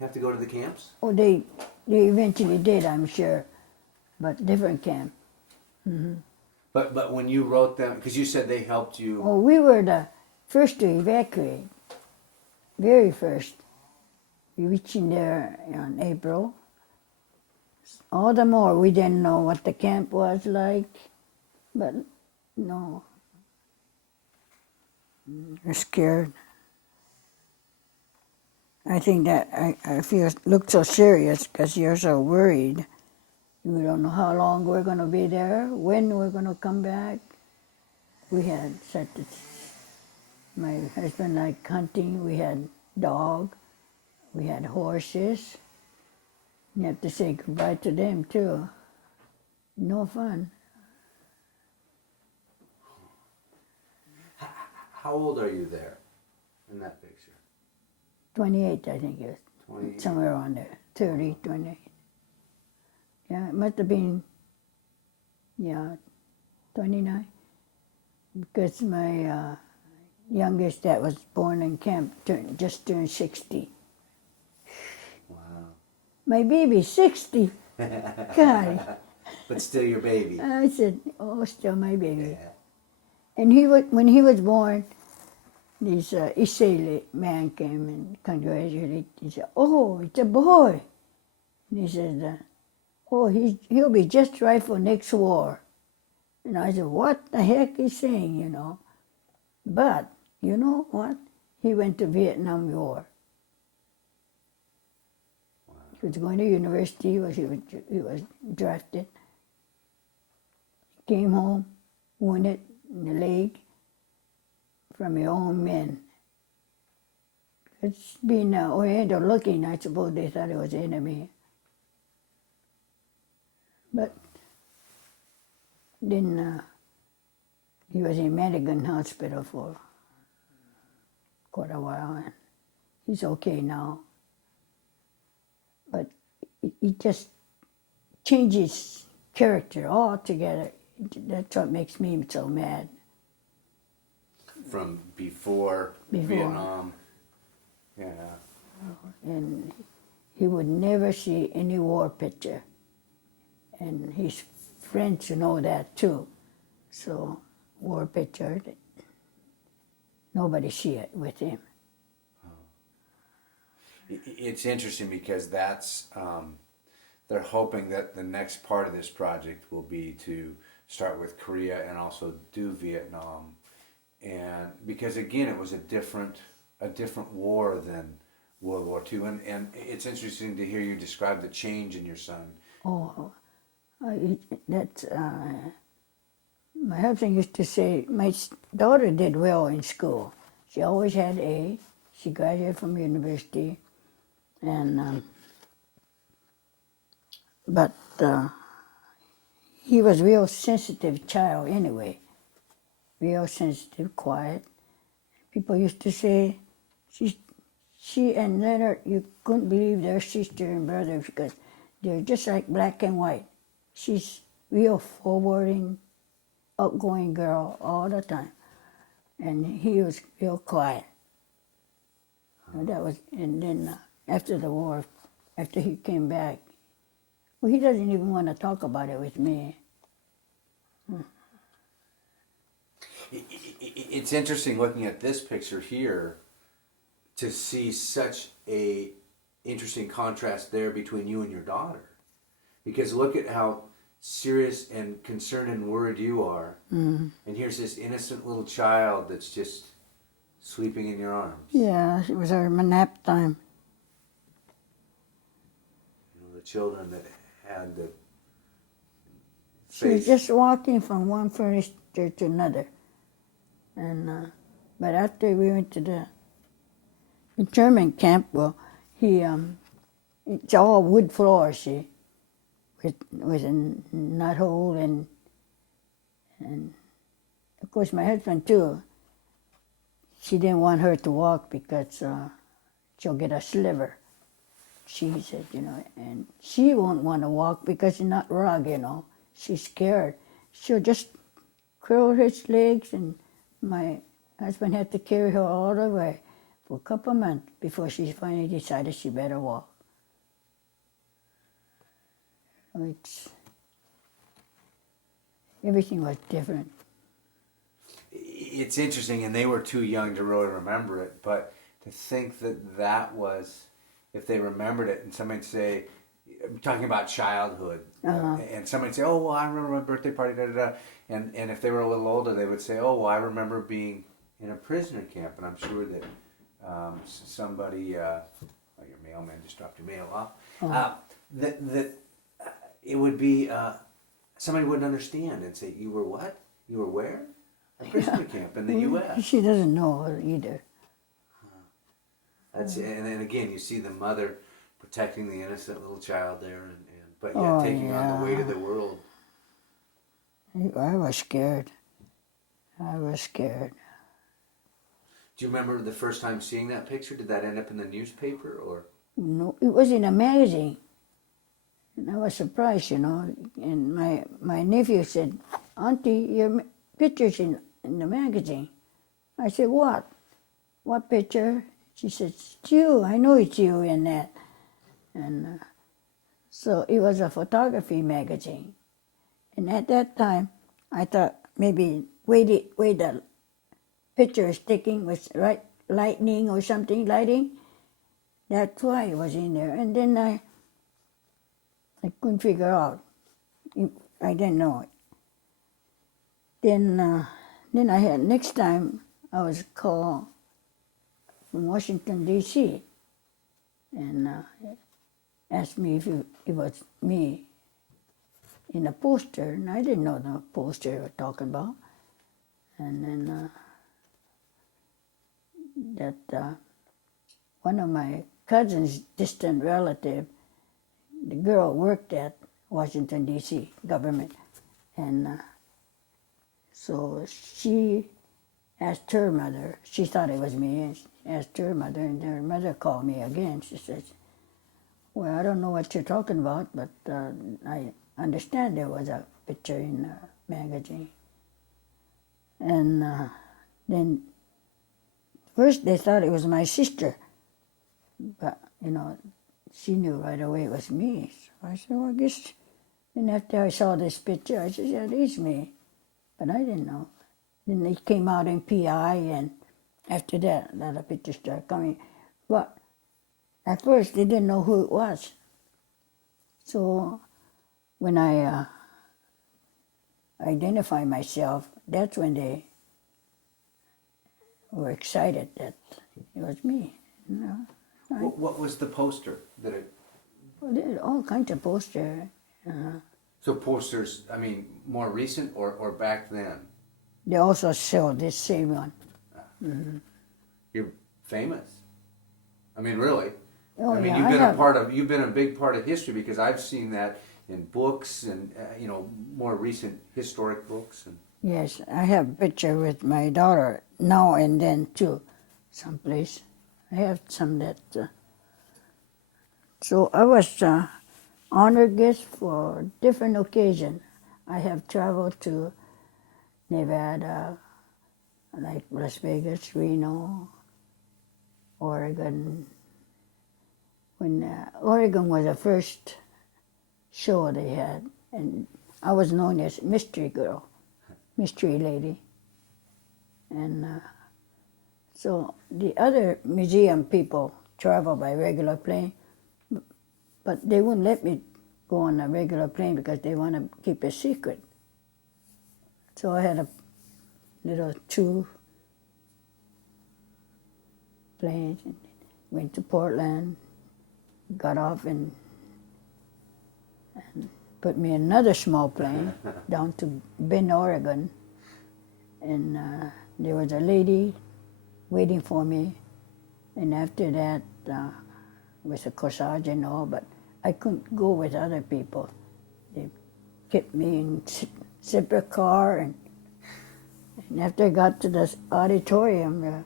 Have to go to the camps? Oh, they eventually did, I'm sure, but different camp. But when you wrote them, because you said they helped you. Oh, we were the first to evacuate, very first. We reached in there in April. All the more we didn't know what the camp was like, but No. You're scared. I think that I feel look so serious because you're so worried. We don't know how long we're going to be there, when we're going to come back. We had such a, my husband liked hunting. We had dog. We had horses. You have to say goodbye to them too. No fun. How old are you there in that picture? 28, I think it was. 28. Somewhere around there. 30, 28. Yeah, it must have been, 29. Because my youngest that was born in camp just turned 60. Wow. My baby's 60. God. But still your baby. I said, oh, still my baby. Yeah. And when he was born, this Israeli man came and congratulated. He said, oh, it's a boy. And he said, oh, he'll be just right for next war. And I said, what the heck is saying, you know? But, you know what? He went to Vietnam War. Wow. He was going to university, he was drafted. Came home, wounded in the leg from your own men. It's being Oriental looking, I suppose they thought it was enemy. But then he was in Madigan Hospital for quite a while, and he's okay now. But it just changes character altogether. That's what makes me so mad. From before Vietnam. Yeah. And he would never see any war picture. And his friends know that too. So, war picture, nobody see it with him. It's interesting because that's, they're hoping that the next part of this project will be to start with Korea and also do Vietnam. And because again, it was a different war than World War II. And it's interesting to hear you describe the change in your son. Oh, that's, my husband used to say, my daughter did well in school. She always had A. She graduated from university. And, but he was a real sensitive child anyway. Real sensitive, quiet. People used to say, she and Leonard, you couldn't believe their sister and brother because they're just like black and white. She's real forwarding, outgoing girl all the time. And he was real quiet. And that was, and then after the war, after he came back, well, he doesn't even want to talk about it with me. It's interesting looking at this picture here to see such a interesting contrast there between you and your daughter. Because look at how serious and concerned and worried you are. Mm. And here's this innocent little child that's just sleeping in your arms. Yeah, it was our nap time. You know, the children that had the She was just walking from one furniture to another. And but after we went to the internment camp, well, it's all wood floor, see, with a nut hole and of course my husband too. She didn't want her to walk because she'll get a sliver. She said, you know, and she won't want to walk because she's not rug, you know. She's scared. She'll just curl her legs, and my husband had to carry her all the way for a couple of months before she finally decided she better walk. Everything was different. It's interesting, and they were too young to really remember it, but to think that was, if they remembered it, and somebody'd say, talking about childhood, and somebody would say, "Oh, well, I remember my birthday party." Da, da, da. And if they were a little older, they would say, "Oh, well, I remember being in a prisoner camp." And I'm sure that somebody, oh, your mailman just dropped your mail off. That it would be somebody wouldn't understand and say, "You were what? You were where?" A prisoner camp in the U.S. She doesn't know either. That's and then again, you see the mother protecting the innocent little child there, but yet Oh, taking on the weight yeah. of the world. I was scared. I was scared. Do you remember the first time seeing that picture? Did that end up in the newspaper or? No, it was in a magazine. And I was surprised, And my nephew said, "Auntie, your picture's in the magazine." I said, "What? What picture?" She said, "It's you. I know it's you in that." And so it was a photography magazine. And at that time, I thought maybe way the picture is taking was right lightning or something, lighting. That's why it was in there. And then I couldn't figure out. I didn't know it. Then I had next time I was called from Washington D.C. and asked me if it was me in a poster, and I didn't know the poster they were talking about. And then one of my cousin's distant relative, the girl worked at Washington D.C. government, and so she asked her mother. She thought it was me, and asked her mother, and her mother called me again. She says, "Well, I don't know what you're talking about, but I understand there was a picture in the magazine." And then first they thought it was my sister, but she knew right away it was me. So I said, "Well, I guess." And after I saw this picture, I said, "Yeah, it is me," but I didn't know. Then it came out in PI, and after that, the pictures started coming. But at first, they didn't know who it was. So when I identified myself, that's when they were excited that it was me. What was the poster that it? Well, there's all kinds of posters. So posters, I mean, more recent or back then? They also show this same one. You're famous. I mean, really. Oh, I mean, yeah, you've been a big part of history because I've seen that in books and more recent historic books and. Yes, I have a picture with my daughter now and then too, someplace. I have some that. So I was honored guest for different occasions. I have traveled to Nevada, like Las Vegas, Reno, Oregon. When Oregon was the first show they had, and I was known as Mystery Girl, Mystery Lady. And so the other museum people travel by regular plane, but they wouldn't let me go on a regular plane because they want to keep it secret. So I had a little 2 planes, and went to Portland, got off and put me in another small plane down to Bend, Oregon. And there was a lady waiting for me. And after that, with a corsage and all, but I couldn't go with other people. They kept me in separate car, and after I got to the auditorium,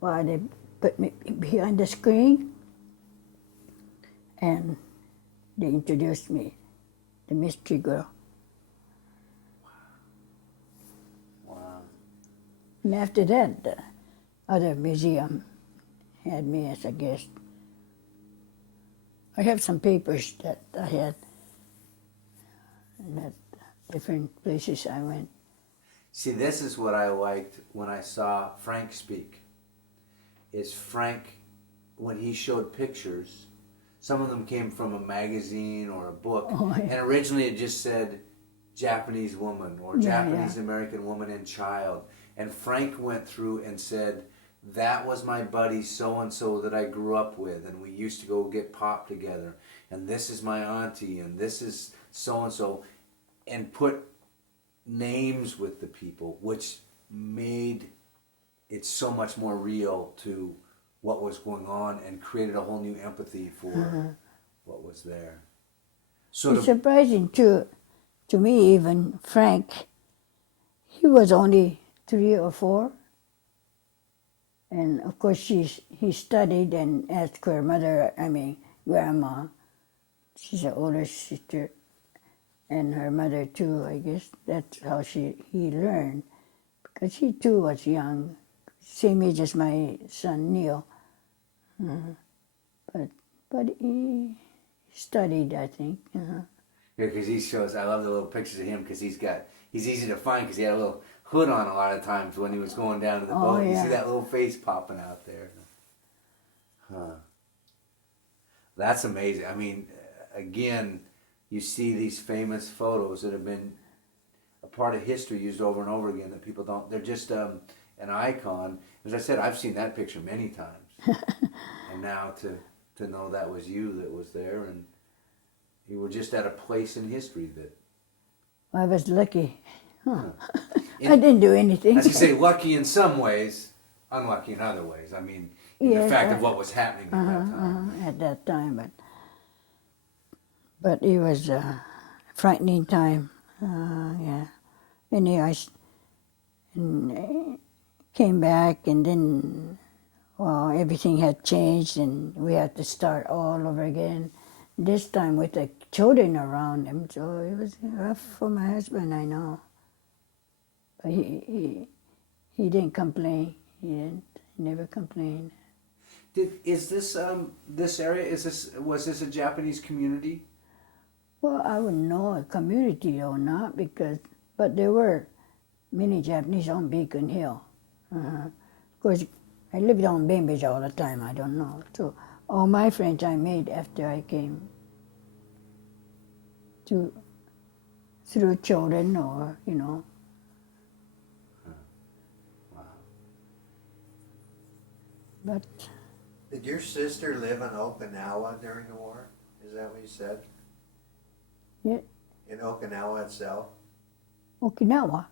they put me behind the screen, and they introduced me, the Mystery Girl. Wow. And after that, the other museum had me as a guest. I have some papers that I had at different places I went. See, this is what I liked when I saw Frank speak. Is Frank, when he showed pictures, Some of them came from a magazine or a book, Oh, yeah. and originally it just said Japanese woman or Yeah, Japanese American woman and child. And Frank went through and said, that was my buddy so-and-so that I grew up with, and we used to go get pop together, and this is my auntie, and this is so-and-so, and put names with the people, which made it so much more real to what was going on and created a whole new empathy for what was there. So It's surprising to me, even Frank, he was only 3 or 4. And of course he studied and asked her mother, grandma, she's an older sister, and her mother too, I guess. That's how he learned. Because he too was young, same age as my son Neil. But he studied, I think. yeah, because he shows, I love the little pictures of him because he's easy to find because he had a little hood on a lot of times when he was going down to the boat. You Yeah. see that little face popping out there. That's amazing. I mean, again, you see these famous photos that have been a part of history used over and over again that people don't, they're just an icon. As I said, I've seen that picture many times. And now to know that was you that was there, and you were just at a place in history that... I was lucky. I didn't do anything. As you say, lucky in some ways, unlucky in other ways. I mean, in the fact of what was happening at that time. At that time, but it was a frightening time. Yeah. Anyway, came back, and then everything had changed, and we had to start all over again. This time with the children around him, so it was rough for my husband, I know. But he didn't complain. He never complained. Is this this area? Was this a Japanese community? Well, I wouldn't know a community or not but there were many Japanese on Beacon Hill. Of course, I lived on Bainbridge all the time. I don't know. So all my friends I made after I came through children or Wow. But Did your sister live in Okinawa during the war? Is that what you said? yeah, In Okinawa itself? Okinawa.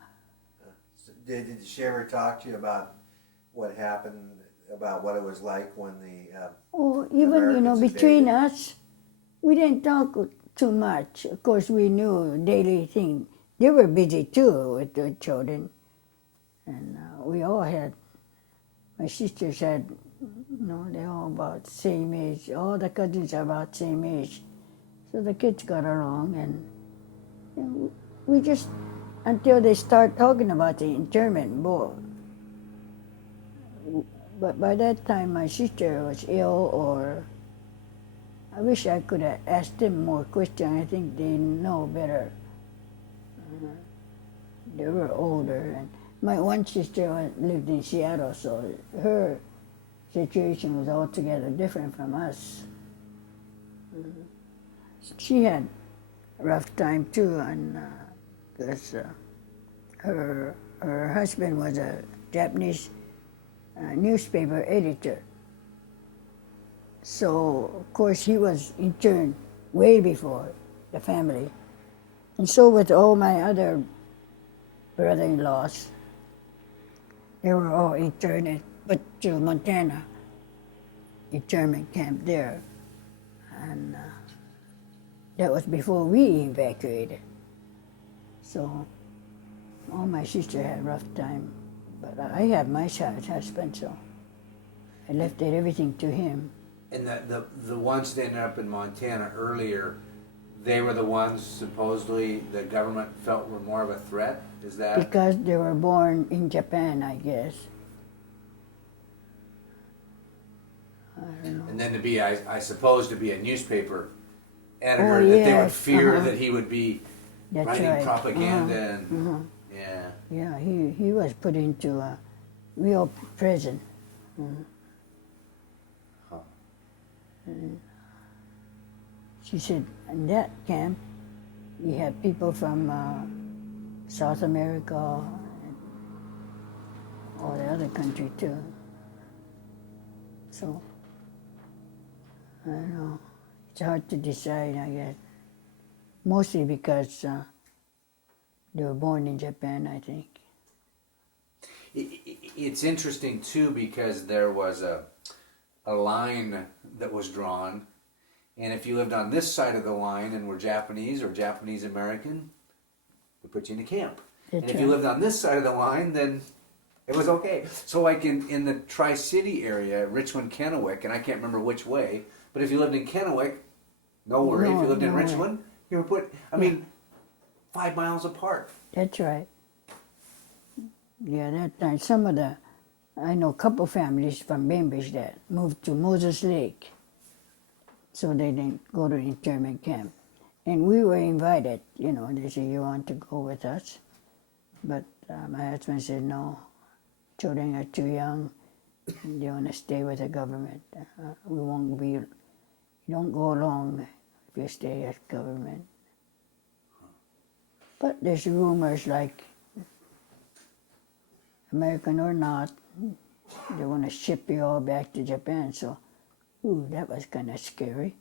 Did she ever talk to you about what happened, about what it was like when the... Even Americans between invaded? us, we didn't talk too much. Of course, we knew daily thing. They were busy too with the children, and we all had. My sisters had, they're all about the same age. All the cousins are about the same age, so the kids got along, and we just until they start talking about the internment board. But by that time, my sister was ill, or I wish I could have asked them more questions. I think they know better. They were older, and my one sister lived in Seattle, so her situation was altogether different from us. She had a rough time too, and because her husband was a Japanese newspaper editor. So, of course, he was interned way before the family. And so with all my other brother-in-laws, they were all interned, but to Montana, internment camp there. And that was before we evacuated. So all my sister had a rough time. But I had my husband, so I left everything to him. And the ones that ended up in Montana earlier, they were the ones supposedly the government felt were more of a threat? Is that? Because they were born in Japan, I guess. I don't know. And then to be, I suppose, to be a newspaper editor, Oh, that they would yes, fear that he would be That's writing right. propaganda and yeah. Yeah, he was put into a real prison. Huh. She said, in that camp, we have people from South America and all the other country too. So, I don't know. It's hard to decide, I guess. Mostly because they were born in Japan, I think. It's interesting too because there was a line that was drawn, and if you lived on this side of the line and were Japanese or Japanese American, they put you in a camp. That's and if you right. lived on this side of the line, then it was okay. So like in the Tri-City area, Richmond, Kennewick, and I can't remember which way, but if you lived in Kennewick, no worry. If you lived in worry. Richmond, you were put, I mean, 5 miles apart. That's right. Yeah, that time, some of the, I know a couple families from Bainbridge that moved to Moses Lake, so they didn't go to internment camp. And we were invited, you know, they said, you want to go with us? But my husband said, no, children are too young, and they want to stay with the government. We won't be, you don't go along if you stay at government. But there's rumors like, American or not, they want to ship you all back to Japan. So, ooh, that was kind of scary.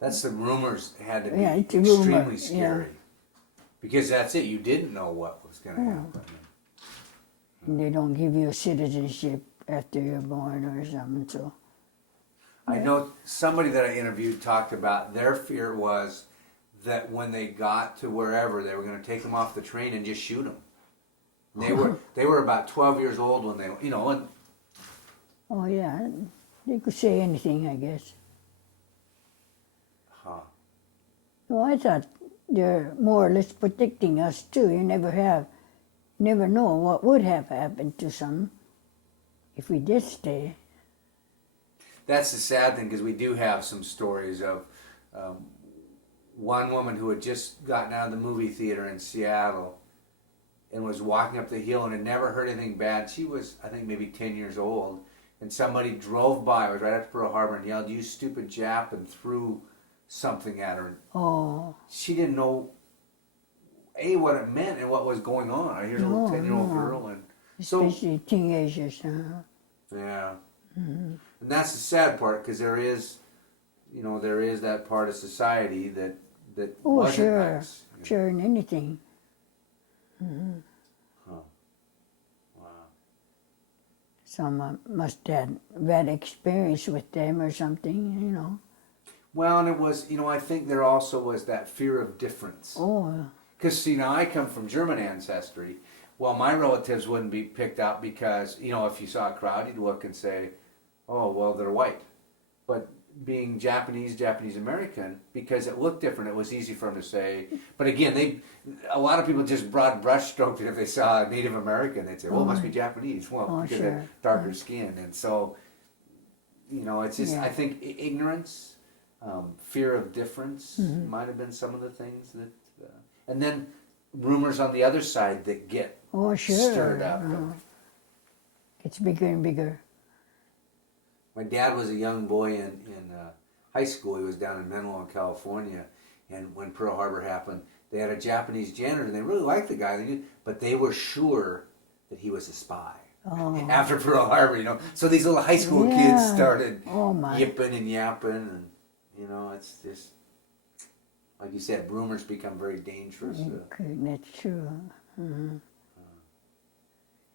That's the rumors had to be Yeah, it's a extremely rumor, scary. yeah. Because that's it, you didn't know what was going to Yeah. happen. And they don't give you a citizenship after you're born or something. So, I know somebody that I interviewed talked about their fear was that when they got to wherever, they were going to take them off the train and just shoot them. They were about 12 years old when they, you know, and oh yeah, they could say anything, I guess. huh. Well, I thought they're more or less protecting us too. You never know what would have happened to some if we did stay. That's the sad thing because we do have some stories of one woman who had just gotten out of the movie theater in Seattle and was walking up the hill and had never heard anything bad. She was, I think, maybe 10 years old, and somebody drove by, it was right after Pearl Harbor, and yelled, "You stupid Jap," and threw something at her. Oh, She didn't know, A, what it meant and what was going on. Here's a little No, 10-year-old no. girl. And so, especially teenagers. yeah. And that's the sad part, because there is, you know, there is that part of society that Oh, wasn't sure, nice. sure, in anything. Huh. Wow. Some must have bad experience with them or something, you know. Well, and it was, you know, I think there also was that fear of difference. Oh, Because, see, now I come from German ancestry. Well, my relatives wouldn't be picked out because, you know, if you saw a crowd, you'd look and say, oh, well, they're white. But being Japanese American, because it looked different, it was easy for them to say. But again, a lot of people just broad brushstroked it if they saw a Native American. They'd say, well, it must be Japanese. Well, Oh, because sure. of darker skin. And so, you know, it's just, Yeah. I think ignorance, fear of difference might have been some of the things that, and then rumors on the other side that get oh, sure. stirred up. It's bigger and bigger. My dad was a young boy in high school. He was down in Menlo, California, and when Pearl Harbor happened, they had a Japanese janitor, and they really liked the guy, but they were sure that he was a spy. Oh. After Pearl Harbor, you know. So these little high school kids Yeah. started Oh, my. yipping and yapping, and, you know, it's just, like you said, rumors become very dangerous. Okay, that's true.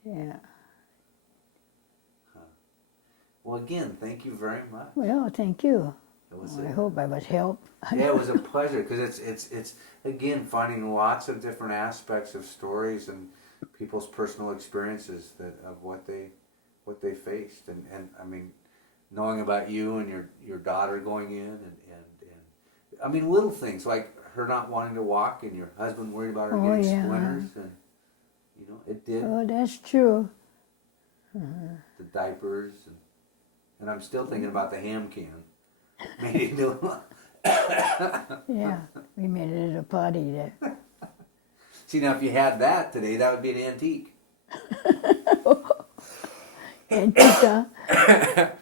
Yeah. Well, again, thank you very much. Well, thank you. It was I hope I was help. yeah, it was a pleasure because it's again finding lots of different aspects of stories and people's personal experiences of what they faced, and I mean, knowing about you and your daughter going in and I mean little things like her not wanting to walk and your husband worried about her Oh, getting yeah. splinters, and you know it did Oh, that's true. the diapers and I'm still thinking about the ham can. Maybe do Yeah, we made a little party there. See, now if you had that today, that would be an antique. Antica.